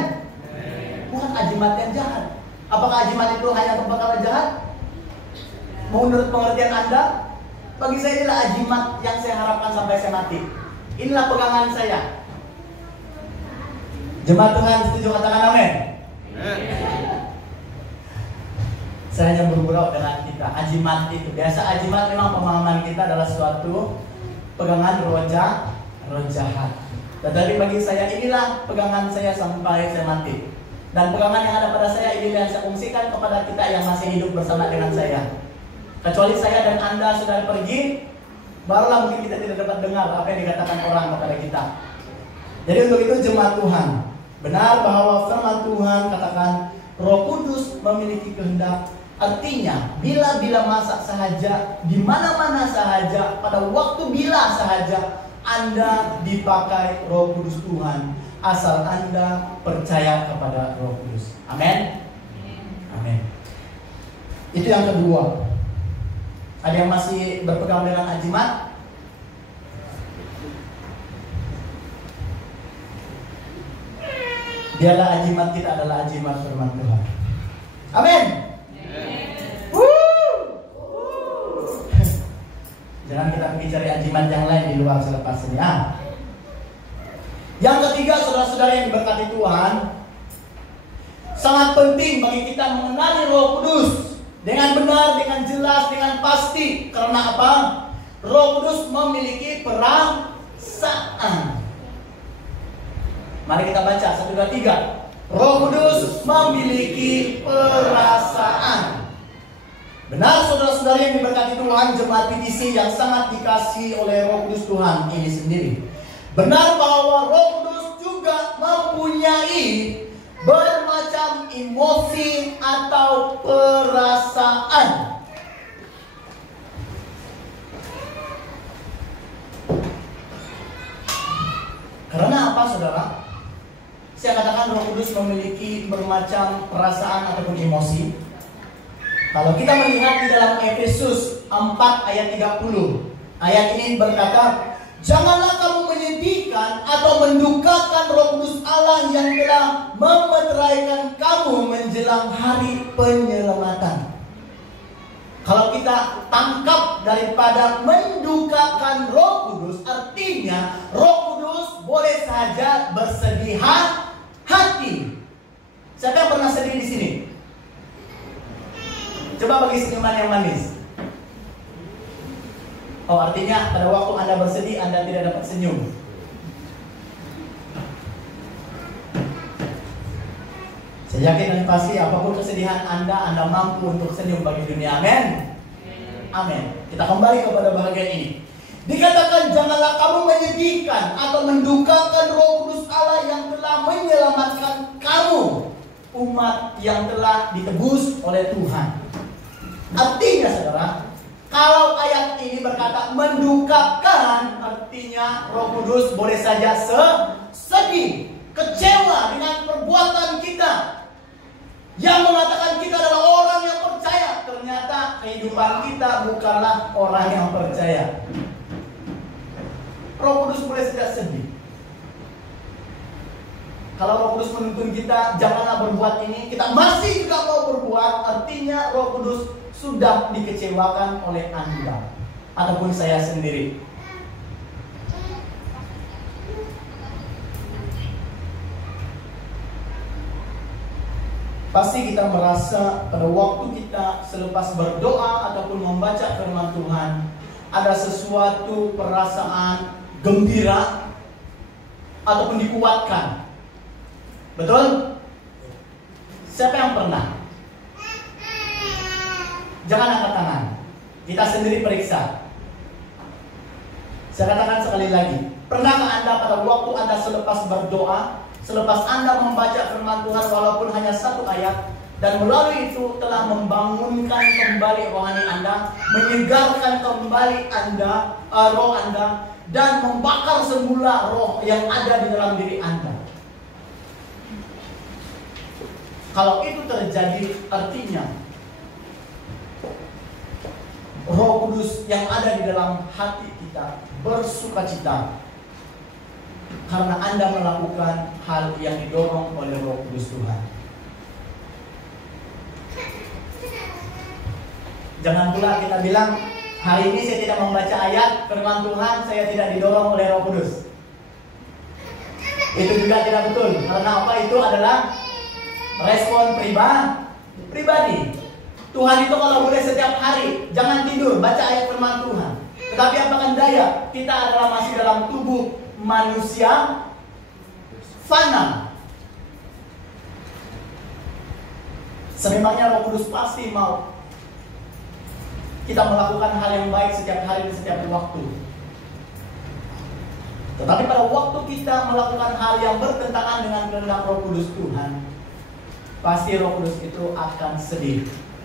Bukan ajimat yang jahat. Apakah ajimat itu hanya untuk perkara jahat? Menurut pengertian Anda, bagi saya inilah ajimat yang saya harapkan sampai saya mati. Inilah pegangan saya. Jemaat Tuhan setuju katakan amin? Saya hanya bergurau dengan kita. Ajimat itu, biasa ajimat memang pemahaman kita adalah suatu pegangan roh jahat. Tetapi bagi saya inilah pegangan saya sampai saya mati. Dan pegangan yang ada pada saya inilah yang saya fungsikan kepada kita yang masih hidup bersama dengan saya. Kecuali saya dan Anda sudah pergi, barulah mungkin kita tidak dapat dengar apa yang dikatakan orang kepada kita. Jadi untuk itu jemaat Tuhan, benar bahwa firman Tuhan katakan Roh Kudus memiliki kehendak. Artinya bila masa sahaja, di mana-mana sahaja, pada waktu bila sahaja Anda dipakai Roh Kudus Tuhan, asal Anda percaya kepada Roh Kudus. Amin. Amin. Itu yang kedua. Ada yang masih berpegang dengan ajimat? Biarlah ajimat kita adalah ajimat firman Tuhan. Amin. Jangan kita pergi cari ajimat yang lain di luar selepas ini. Yang ketiga, saudara-saudara yang diberkati Tuhan, sangat penting bagi kita mengenali Roh Kudus dengan benar, dengan jelas, dengan pasti. Karena apa? Roh Kudus memiliki perasaan. Mari kita baca 1, 2, 3. Roh Kudus memiliki perasaan. Benar saudara-saudara yang diberkati Tuhan, jemaat PTC yang sangat dikasihi oleh Roh Kudus Tuhan ini sendiri. Benar bahwa Roh Kudus juga mempunyai bermacam emosi atau perasaan. Karena apa saudara? Saya katakan Roh Kudus memiliki bermacam perasaan ataupun emosi. Kalau kita melihat di dalam Efesus 4 ayat 30, ayat ini berkata, janganlah kamu menyedihkan atau mendukakan Roh Kudus Allah yang telah memeteraikan kamu menjelang hari penyelamatan. Kalau kita tangkap daripada mendukakan Roh Kudus, artinya Roh Kudus boleh saja bersedih hati. Siapa yang pernah sedih di sini? Coba bagi senyuman yang manis. Oh, artinya pada waktu Anda bersedih, Anda tidak dapat senyum. Saya yakin dan pasti apapun kesedihan Anda mampu untuk senyum bagi dunia. Amin. Amin. Kita kembali kepada bahagian ini. Dikatakan janganlah kamu menyedihkan atau mendukakan Roh Kudus Allah yang telah menyelamatkan kamu, umat yang telah ditebus oleh Tuhan. Artinya saudara, kalau ayat ini berkata mendukakan, artinya Roh Kudus boleh saja sedih, kecewa dengan perbuatan kita, yang mengatakan kita adalah orang yang percaya. Ternyata kehidupan kita bukanlah orang yang percaya. Roh Kudus boleh saja sedih. Kalau Roh Kudus menuntun kita, janganlah berbuat ini, kita masih juga mau berbuat, artinya Roh Kudus sudah dikecewakan oleh Anda ataupun saya sendiri. Pasti kita merasa pada waktu kita selepas berdoa ataupun membaca firman Tuhan, ada sesuatu perasaan gembira ataupun dikuatkan. Betul? Siapa yang pernah? Jangan angkat tangan. Kita sendiri periksa. Saya katakan sekali lagi, pernahkah Anda pada waktu Anda selepas berdoa, selepas Anda membaca firman Tuhan walaupun hanya satu ayat, dan melalui itu telah membangunkan kembali rohani Anda, menyegarkan kembali Anda, roh Anda, dan membakar semula roh yang ada di dalam diri Anda? Kalau itu terjadi, artinya Roh Kudus yang ada di dalam hati kita bersukacita karena Anda melakukan hal yang didorong oleh Roh Kudus Tuhan. Jangan pula kita bilang, hari ini saya tidak membaca ayat firman Tuhan, saya tidak didorong oleh Roh Kudus. Itu juga tidak betul. Karena apa? Itu adalah respon pribadi. Tuhan itu kalau boleh setiap hari, jangan tidur, baca ayat firman Tuhan. Tetapi apakan daya, kita adalah masih dalam tubuh manusia fana. Sememangnya Roh Kudus pasti mau kita melakukan hal yang baik setiap hari dan setiap waktu. Tetapi pada waktu kita melakukan hal yang bertentangan dengan kehendak Roh Kudus Tuhan, pasti Roh Kudus itu akan sedih.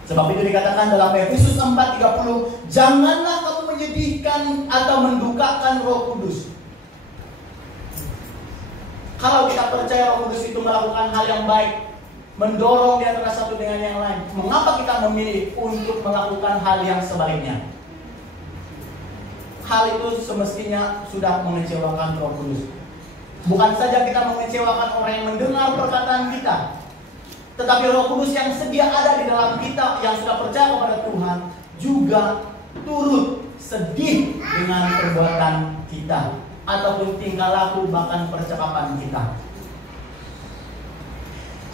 Sebab itu dikatakan dalam Efesus 4:30, janganlah kamu menyedihkan atau mendukakan Roh Kudus. Kalau kita percaya Roh Kudus itu melakukan hal yang baik, mendorong di antara satu dengan yang lain, mengapa kita memilih untuk melakukan hal yang sebaliknya? Hal itu semestinya sudah mengecewakan Roh Kudus. Bukan saja kita mengecewakan orang yang mendengar perkataan kita, tetapi Roh Kudus yang sedia ada di dalam kita yang sudah percaya kepada Tuhan juga turut sedih dengan perbuatan kita ataupun tingkah laku bahkan percakapan kita.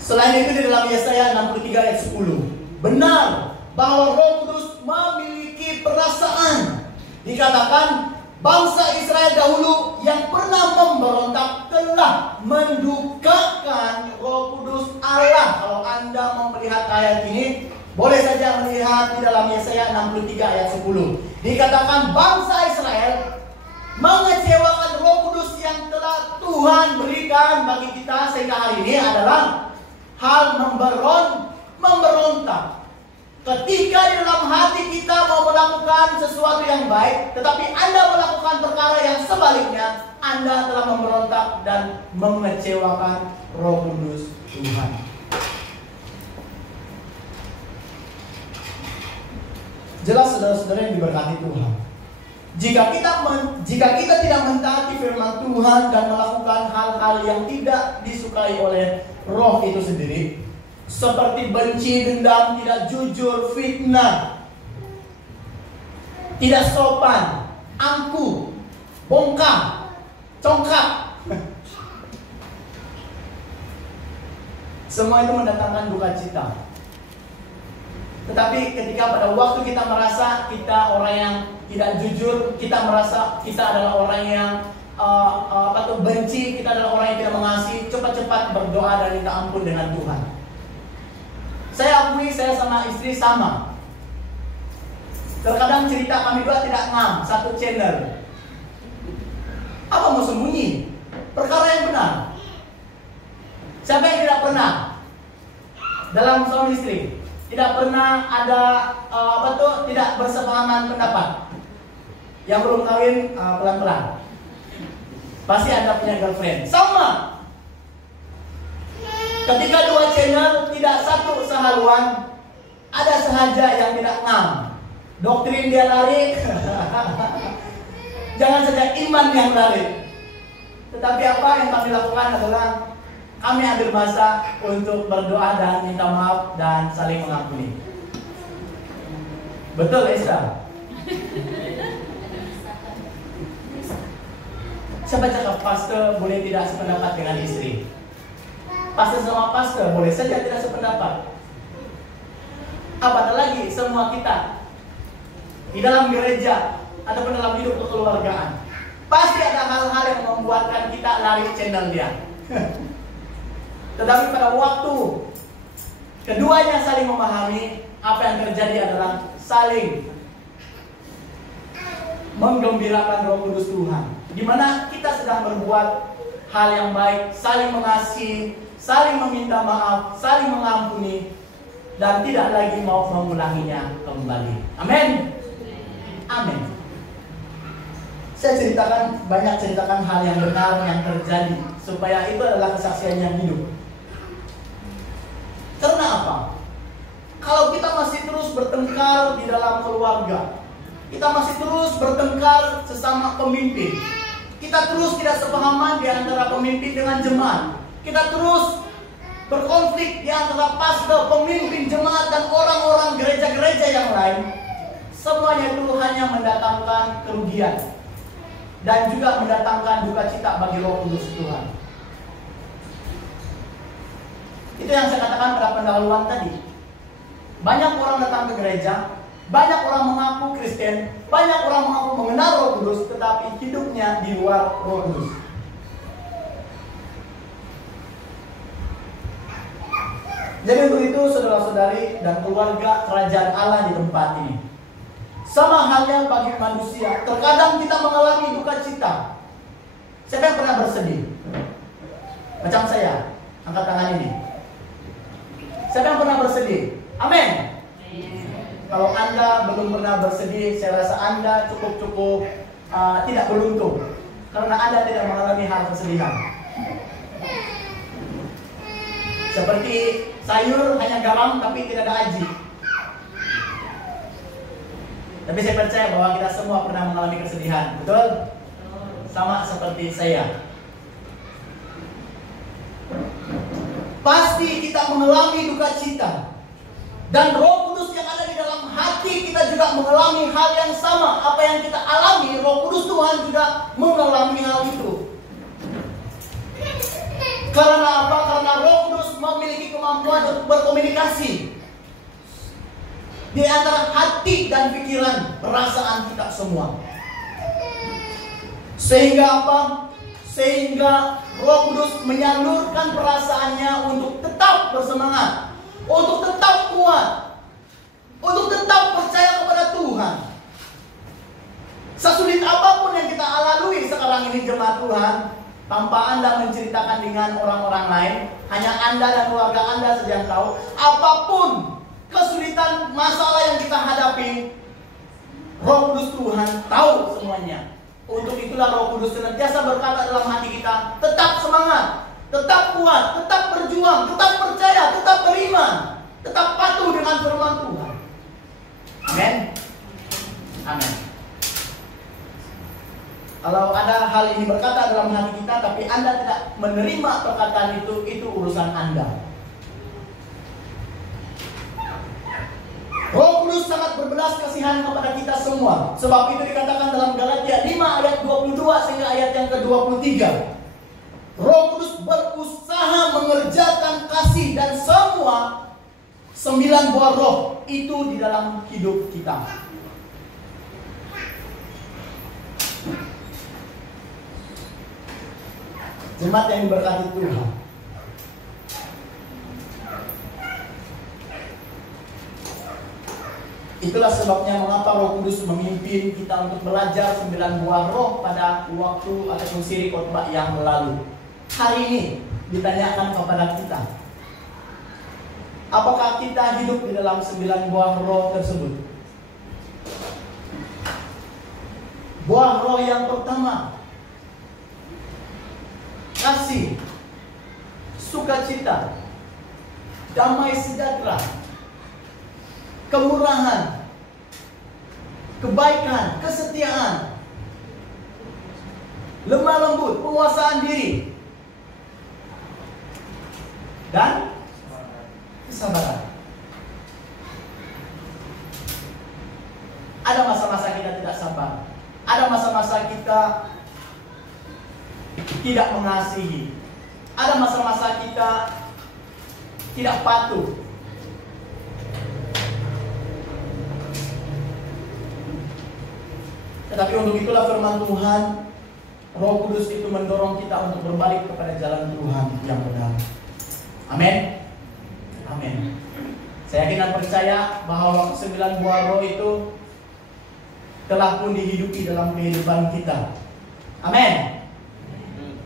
Selain itu di dalam Yesaya 63 ayat 10, benar bahwa Roh Kudus memiliki perasaan. Dikatakan bangsa Israel dahulu yang pernah memberontak telah mendukakan Roh Kudus Allah. Kalau Anda mau melihat ayat ini, boleh saja melihat di dalam Yesaya 63 ayat 10. Dikatakan bangsa Israel mengecewakan Roh Kudus yang telah Tuhan berikan bagi kita, sehingga hari ini adalah hal memberontak. Ketika di dalam hati kita mau melakukan sesuatu yang baik, tetapi Anda melakukan perkara yang sebaliknya, Anda telah memberontak dan mengecewakan Roh Kudus Tuhan. Jelas saudara-saudara yang diberkati Tuhan, jika kita tidak mentaati firman Tuhan dan melakukan hal-hal yang tidak disukai oleh Roh itu sendiri, seperti benci, dendam, tidak jujur, fitnah, tidak sopan, angkuh, bongkar, congkak, semua itu mendatangkan duka cita. Tetapi ketika pada waktu kita merasa kita orang yang tidak jujur, kita merasa kita adalah orang yang benci, kita adalah orang yang tidak mengasihi, cepat-cepat berdoa dan minta ampun dengan Tuhan. Saya akui, saya sama istri sama. Terkadang cerita kami dua tidak ngam, satu channel. Apa mau sembunyi? Perkara yang benar. Siapa yang tidak pernah dalam suami istri tidak pernah ada tidak bersepahaman pendapat? Yang belum kawin pelan-pelan. Pasti Anda punya girlfriend. Sama. Ketika dua channel tidak satu sehaluan, ada sahaja yang tidak ngam. Doktrin dia lari, jangan saja iman yang lari. Tetapi apa yang kami lakukan adalah kami ambil masa untuk berdoa dan minta maaf dan saling mengampuni. Betul, Esa? Siapa cakap pastor boleh tidak sependapat dengan istri? Pastor sama pastor boleh saja tidak sependapat. Apatah lagi semua kita di dalam gereja ataupun dalam hidup kekeluargaan, pasti ada hal-hal yang membuatkan kita lari channel dia. Tetapi pada waktu keduanya saling memahami, apa yang terjadi adalah saling menggembirakan Roh Kudus Tuhan, di mana kita sedang berbuat hal yang baik, saling mengasihi, saling meminta maaf, saling mengampuni, dan tidak lagi mau mengulanginya kembali. Amin. Amin. Saya banyak ceritakan hal yang benar yang terjadi, supaya itu adalah kesaksian yang hidup. Karena apa? Kalau kita masih terus bertengkar di dalam keluarga, kita masih terus bertengkar sesama pemimpin, kita terus tidak sepahaman di antara pemimpin dengan jemaat, kita terus berkonflik di antara pastor, pemimpin jemaat, dan orang-orang gereja-gereja yang lain, semuanya itu hanya mendatangkan kerugian dan juga mendatangkan duka cita bagi Roh Kudus Tuhan. Itu yang saya katakan pada pendahuluan tadi. Banyak orang datang ke gereja, banyak orang mengaku Kristen, banyak orang mengaku mengenal Roh Kudus, tetapi hidupnya di luar Roh Kudus. Jadi untuk itu saudara-saudari dan keluarga kerajaan Allah di tempat ini, sama halnya bagi manusia, terkadang kita mengalami duka cita. Siapa yang pernah bersedih? Macam saya, angkat tangan ini. Siapa yang pernah bersedih? Amin. Kalau Anda belum pernah bersedih, saya rasa Anda cukup tidak beruntung, karena Anda tidak mengalami hal kesedihan. Seperti sayur hanya garam tapi tidak ada aji. Tapi saya percaya bahwa kita semua pernah mengalami kesedihan, betul? Sama seperti saya. Pasti kita mengalami duka cita. Dan Roh Kudus yang ada di dalam hati kita juga mengalami hal yang sama. Apa yang kita alami, Roh Kudus Tuhan juga mengalami hal itu. Karena apa? Karena Roh Kudus memiliki kemampuan untuk berkomunikasi di antara hati dan pikiran, perasaan kita semua. Sehingga apa? Sehingga Roh Kudus menyalurkan perasaannya untuk tetap bersemangat, untuk tetap kuat, untuk tetap percaya kepada Tuhan. Sesulit apapun yang kita lalui sekarang ini jemaat Tuhan, tanpa Anda menceritakan dengan orang-orang lain, hanya Anda dan keluarga Anda saja yang tahu. Apapun kesulitan, masalah yang kita hadapi, Roh Kudus Tuhan tahu semuanya. Untuk itulah Roh Kudus senantiasa berkata dalam hati kita, tetap semangat, tetap kuat, tetap berjuang, tetap percaya, tetap beriman, tetap patuh dengan firman Tuhan. Amin. Amin. Kalau ada hal ini berkata dalam hati kita, tapi Anda tidak menerima perkataan itu urusan Anda. Roh Kudus sangat berbelas kasihan kepada kita semua. Sebab itu dikatakan dalam Galatia 5 ayat 22 sehingga ayat yang ke-23. Roh Kudus berusaha mengerjakan kasih dan semua 9 buah roh itu di dalam hidup kita. Jemaat yang diberkati Tuhan, itulah sebabnya mengapa Roh Kudus memimpin kita untuk belajar 9 buah roh pada waktu ataupun siri khotbah yang lalu. Hari ini ditanyakan kepada kita, apakah kita hidup di dalam 9 buah roh tersebut? Buah roh yang pertama, kasih, sukacita, damai sejahtera, kemurahan, kebaikan, kesetiaan, lemah lembut, penguasaan diri, dan kesabaran. Ada masa-masa kita tidak sabar, ada masa-masa kita tidak mengasihi, ada masa-masa kita tidak patuh. Tetapi untuk itulah firman Tuhan, Roh Kudus itu mendorong kita untuk berbalik kepada jalan Tuhan yang benar. Amin. Amin. Saya yakin dan percaya bahwa 9 buah roh itu telah pun dihidupi dalam kehidupan kita. Amin.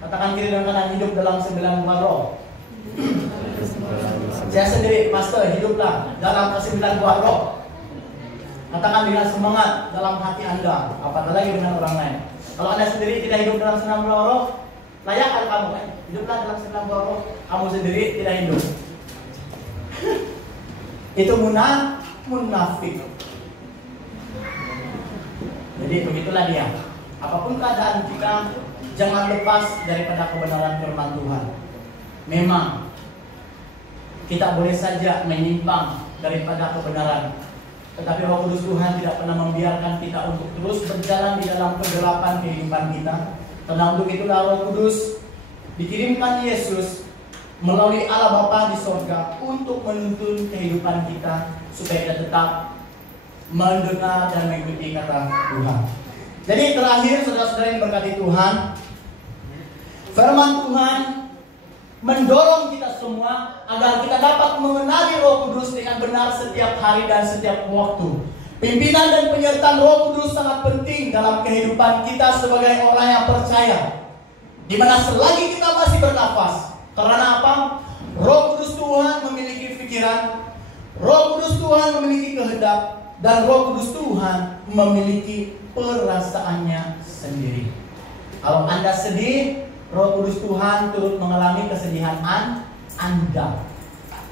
Katakan kiri dan kanan, hidup dalam 9 buah roh. Saya sendiri, Pastor, hiduplah dalam 9 buah roh. Katakan dengan semangat dalam hati Anda, apatah lagi dengan orang lain. Kalau Anda sendiri tidak hidup dalam 9 buah roh, layak ada kamu kan? Hiduplah dalam 9 buah roh, kamu sendiri tidak hidup. Itu munafik. Jadi begitulah dia. Apapun keadaan kita, jangan lepas daripada kebenaran firman Tuhan. Memang kita boleh saja menyimpang daripada kebenaran, tetapi Roh Kudus Tuhan tidak pernah membiarkan kita untuk terus berjalan di dalam kegelapan kehidupan kita. Karena untuk itulah Roh Kudus dikirimkan Yesus melalui Allah Bapa di sorga untuk menuntun kehidupan kita supaya kita tetap mendengar dan mengikuti kata Tuhan. Jadi terakhir, saudara-saudara yang berkati Tuhan, firman Tuhan mendorong kita semua agar kita dapat mengenali Roh Kudus dengan benar setiap hari dan setiap waktu. Pimpinan dan penyertaan Roh Kudus sangat penting dalam kehidupan kita sebagai orang yang percaya, di mana selagi kita masih bernafas. Karena apa? Roh Kudus Tuhan memiliki pikiran, Roh Kudus Tuhan memiliki kehendak, dan Roh Kudus Tuhan memiliki perasaannya sendiri. Kalau Anda sedih, Roh Kudus Tuhan turut mengalami kesedihan Anda.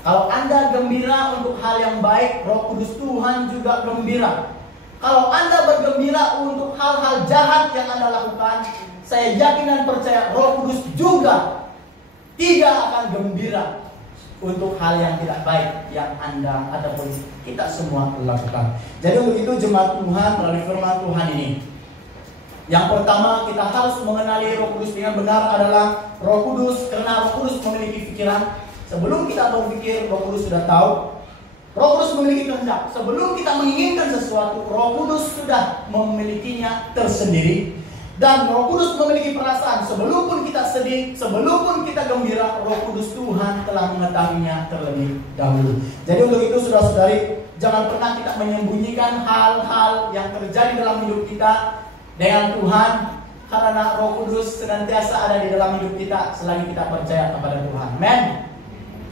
Kalau Anda gembira untuk hal yang baik, Roh Kudus Tuhan juga gembira. Kalau Anda bergembira untuk hal-hal jahat yang Anda lakukan, saya yakin dan percaya Roh Kudus juga tidak akan gembira untuk hal yang tidak baik yang Anda ataupun kita semua lakukan. Jadi untuk itu jemaat Tuhan melalui firman Tuhan ini, yang pertama kita harus mengenali Roh Kudus dengan benar adalah Roh Kudus, karena Roh Kudus memiliki pikiran. Sebelum kita berpikir, Roh Kudus sudah tahu. Roh Kudus memiliki kehendak. Sebelum kita menginginkan sesuatu, Roh Kudus sudah memilikinya tersendiri. Dan Roh Kudus memiliki perasaan. Sebelum pun kita sedih, sebelum pun kita gembira, Roh Kudus Tuhan telah mengetahuinya terlebih dahulu. Jadi untuk itu saudara-saudari, jangan pernah kita menyembunyikan hal-hal yang terjadi dalam hidup kita dengan Tuhan, karena Roh Kudus senantiasa ada di dalam hidup kita selagi kita percaya kepada Tuhan. Amin.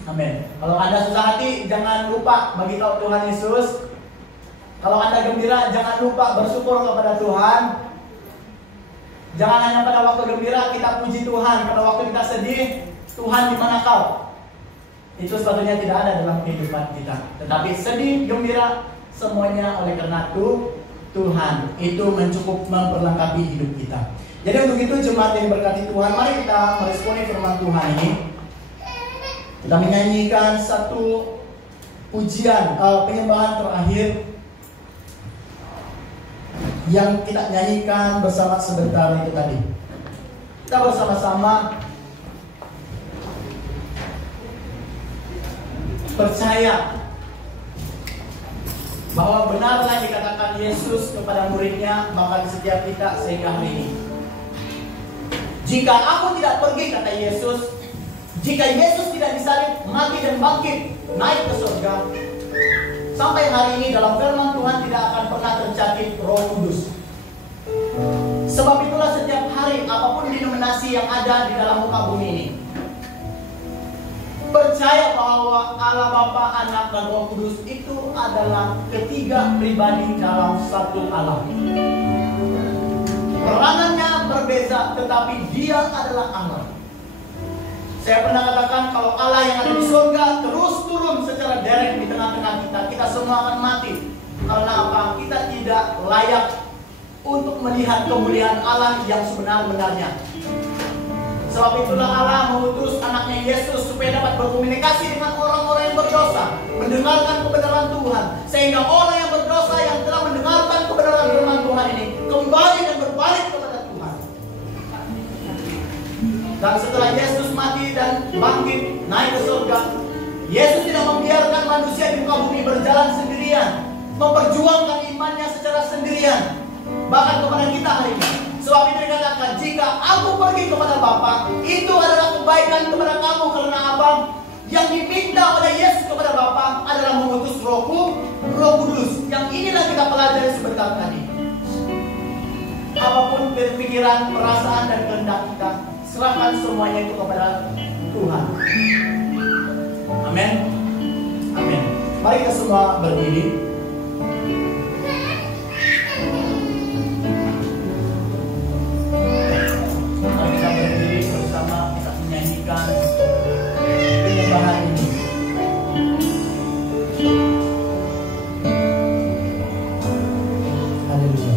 Amin. Kalau Anda susah hati, jangan lupa bagi tahu Tuhan Yesus. Kalau Anda gembira, jangan lupa bersyukur kepada Tuhan. Jangan hanya pada waktu gembira kita puji Tuhan, pada waktu kita sedih, Tuhan di mana kau? Itu sepatutnya tidak ada dalam kehidupan kita. Tetapi sedih, gembira, semuanya oleh karena Tuhan. Itu mencukup memperlengkapi hidup kita. Jadi untuk itu jemaat yang berkati Tuhan, mari kita meresponi firman Tuhan ini. Kita menyanyikan satu pujian, penyembahan terakhir yang kita nyanyikan bersama sebentar itu tadi. Kita bersama-sama percaya bahwa benarlah dikatakan Yesus kepada muridnya bakal di setiap kita sehingga hari ini. Jika aku tidak pergi, kata Yesus, jika Yesus tidak disalib, mati dan bangkit, naik ke surga, sampai hari ini dalam firman Tuhan tidak akan pernah tercatat Roh Kudus. Sebab itulah setiap hari apapun denominasi yang ada di dalam muka bumi ini, percaya bahwa Allah Bapa, Anak, dan Roh Kudus itu adalah ketiga pribadi dalam satu Allah. Peranannya berbeza, tetapi Dia adalah Allah. Saya pernah katakan kalau Allah yang ada di surga terus turun secara direct di tengah-tengah kita, kita semua akan mati. Karena apa? Kita tidak layak untuk melihat kemuliaan Allah yang sebenar-benarnya. Sebab itulah Allah mengutus anaknya Yesus supaya dapat berkomunikasi dengan orang-orang yang berdosa, mendengarkan kebenaran Tuhan, sehingga orang yang berdosa yang telah mendengarkan kebenaran firman Tuhan ini kembali dan berbalik kepada Tuhan. Dan setelah Yesus mati dan bangkit naik ke surga, Yesus tidak membiarkan manusia di muka bumi berjalan sendirian, memperjuangkan imannya secara sendirian. Bahkan kepada kita hari ini. Sebab itu dikatakan, jika aku pergi kepada Bapa, itu adalah kebaikan kepada kamu, karena abang yang diminta oleh Yesus kepada Bapa adalah mengutus Roh Kudus. Yang inilah kita pelajari sebentar tadi. Apapun pikiran, perasaan, dan kehendak kita, serahkan semuanya itu kepada Tuhan. Amin. Amin. Mari kita semua berdiri. Mari kita berdiri bersama, kita menyanyikan penyembahan ini. Haleluya.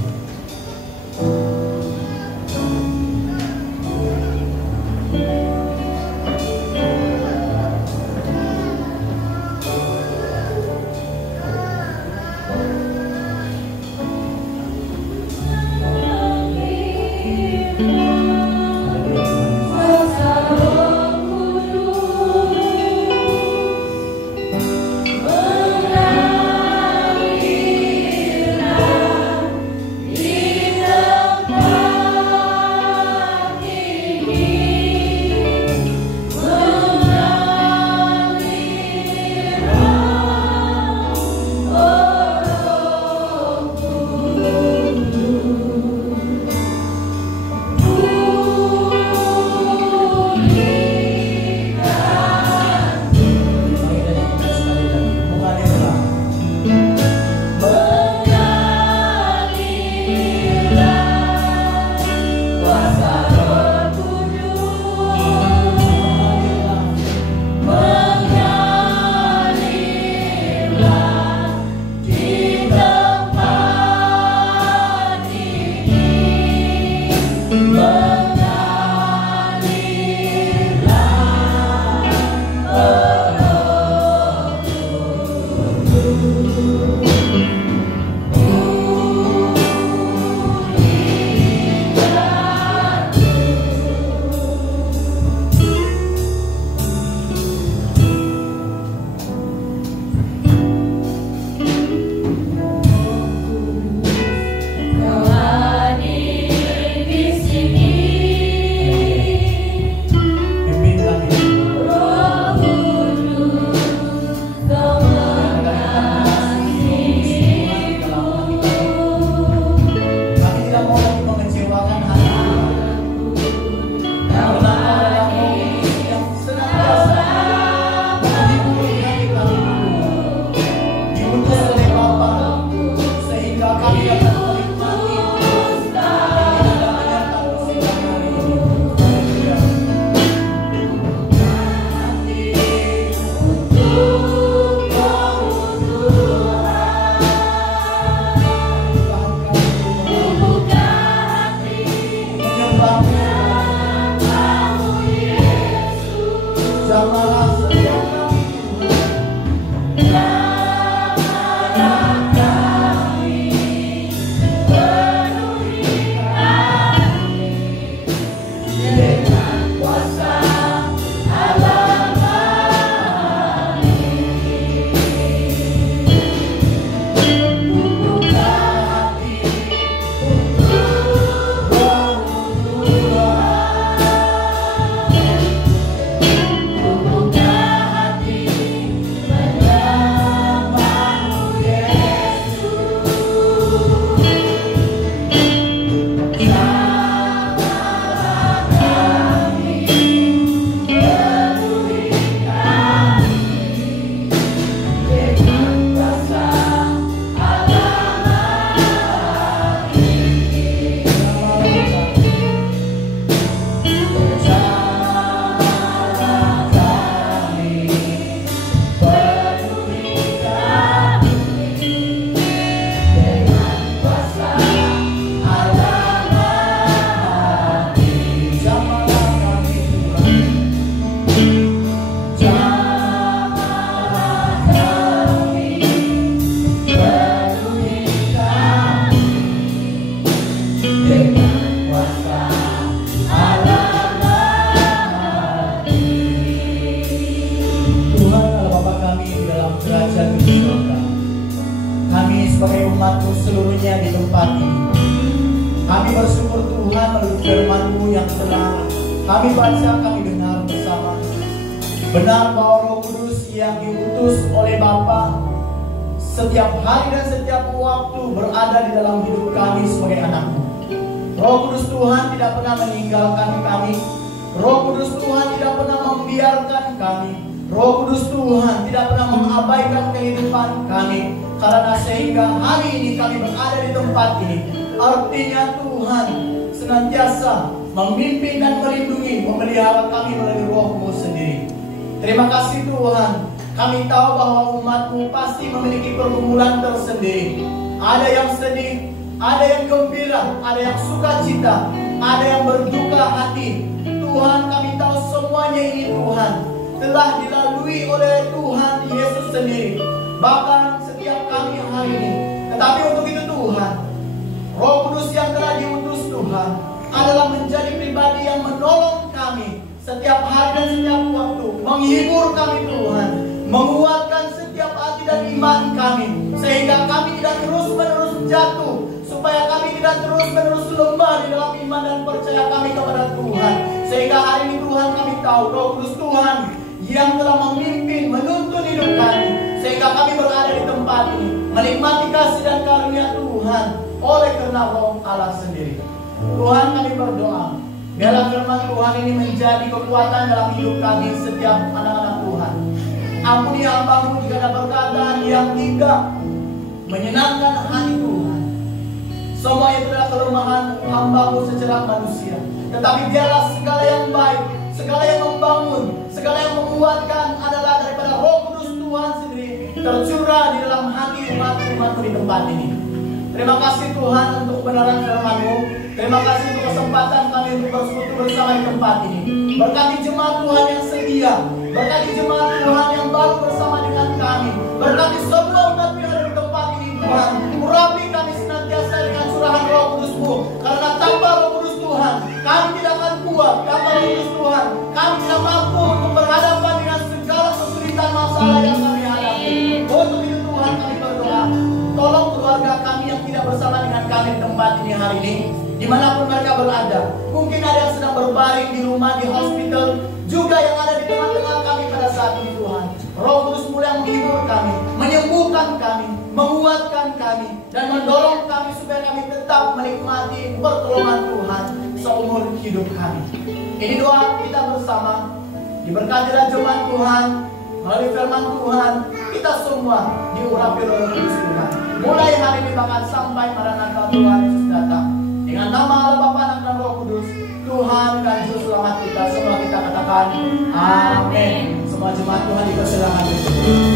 seluruhnya di tempat ini. Kami bersyukur Tuhan melalui firman-Mu yang telah kami baca, kami dengar bersama. Benar bahwa Roh Kudus yang diutus oleh Bapa setiap hari dan setiap waktu berada di dalam hidup kami sebagai anak-Mu. Roh Kudus Tuhan tidak pernah meninggalkan kami. Roh Kudus Tuhan tidak pernah membiarkan kami. Roh Kudus Tuhan tidak pernah mengabaikan kehidupan kami. Karena sehingga hari ini kami berada di tempat ini, artinya Tuhan senantiasa memimpin dan melindungi, memelihara kami melalui Roh-Mu sendiri. Terima kasih Tuhan. Kami tahu bahwa umat-Mu pasti memiliki pergumulan tersendiri. Ada yang sedih, ada yang gembira, ada yang sukacita, ada yang berduka hati. Tuhan, kami tahu semuanya ini Tuhan telah dilalui oleh Tuhan Yesus sendiri. Bahkan setiap kami hari ini. Tetapi untuk itu Tuhan, Roh Kudus yang telah diutus Tuhan adalah menjadi pribadi yang menolong kami setiap hari dan setiap waktu, menghibur kami Tuhan, menguatkan setiap hati dan iman kami, sehingga kami tidak terus-menerus jatuh, supaya kami tidak terus-menerus lemah di dalam iman dan percaya kami kepada Tuhan. Sehingga hari ini Tuhan kami tahu Roh Kudus Tuhan yang telah memimpin, menuntun hidup kami, sehingga kami berada di tempat ini, menikmati kasih dan karunia Tuhan oleh karena Roh Allah sendiri. Tuhan, kami berdoa, biarlah firman Tuhan ini menjadi kekuatan dalam hidup kami setiap anak-anak Tuhan. Ampuni hamba-Mu jika ada perkataan yang tidak menyenangkan hati Tuhan. Semua itu adalah kelemahan hamba-Mu secara manusia. Tetapi biarlah segala yang baik, segala yang membangun, segala yang menguatkan adalah daripada Roh Kudus Tuhan sendiri tercurah di dalam hati umat-Mu di tempat ini. Terima kasih Tuhan untuk kebenaran firman-Mu. Terima kasih untuk kesempatan kami untuk bersekutu bersama di tempat ini. Berkati jemaat Tuhan yang setia, berkati jemaat Tuhan yang baru bersama dengan kami. Berkati semua umat yang ada di tempat ini Tuhan. Urapi kami senantiasa dengan curahan Roh Kudus-Mu. Karena tanpa Roh Kudus Tuhan, kami tidak akan kuat. Tanpa Roh Kudus Tuhan, kami tidak mampu untuk berhadapan dengan segala kesulitan masalah yang kami hadapi. Untuk itu Tuhan kami berdoa, tolong keluarga kami yang tidak bersama dengan kami di tempat ini hari ini, dimanapun mereka berada. Mungkin ada yang sedang berbaring di rumah, di hospital, juga yang ada di tengah-tengah kami pada saat ini Tuhan. Roh Kudus mulai menghibur kami, menyembuhkan kami, menguatkan kami, dan mendorong kami supaya kami tetap menikmati pertolongan Tuhan seumur hidup kami. Ini doa kita bersama. Diberkatilah jemaat Tuhan melalui firman Tuhan. Kita semua diurapi Roh Kudus Tuhan. Mulai hari ini bahkan sampai Maranatha Tuhan Yesus datang. Dengan nama Allah Bapa, Anak dan Roh Kudus, Tuhan dan Juru Selamat kita, semua kita katakan amin. Semua jemaat Tuhan dipersilakan.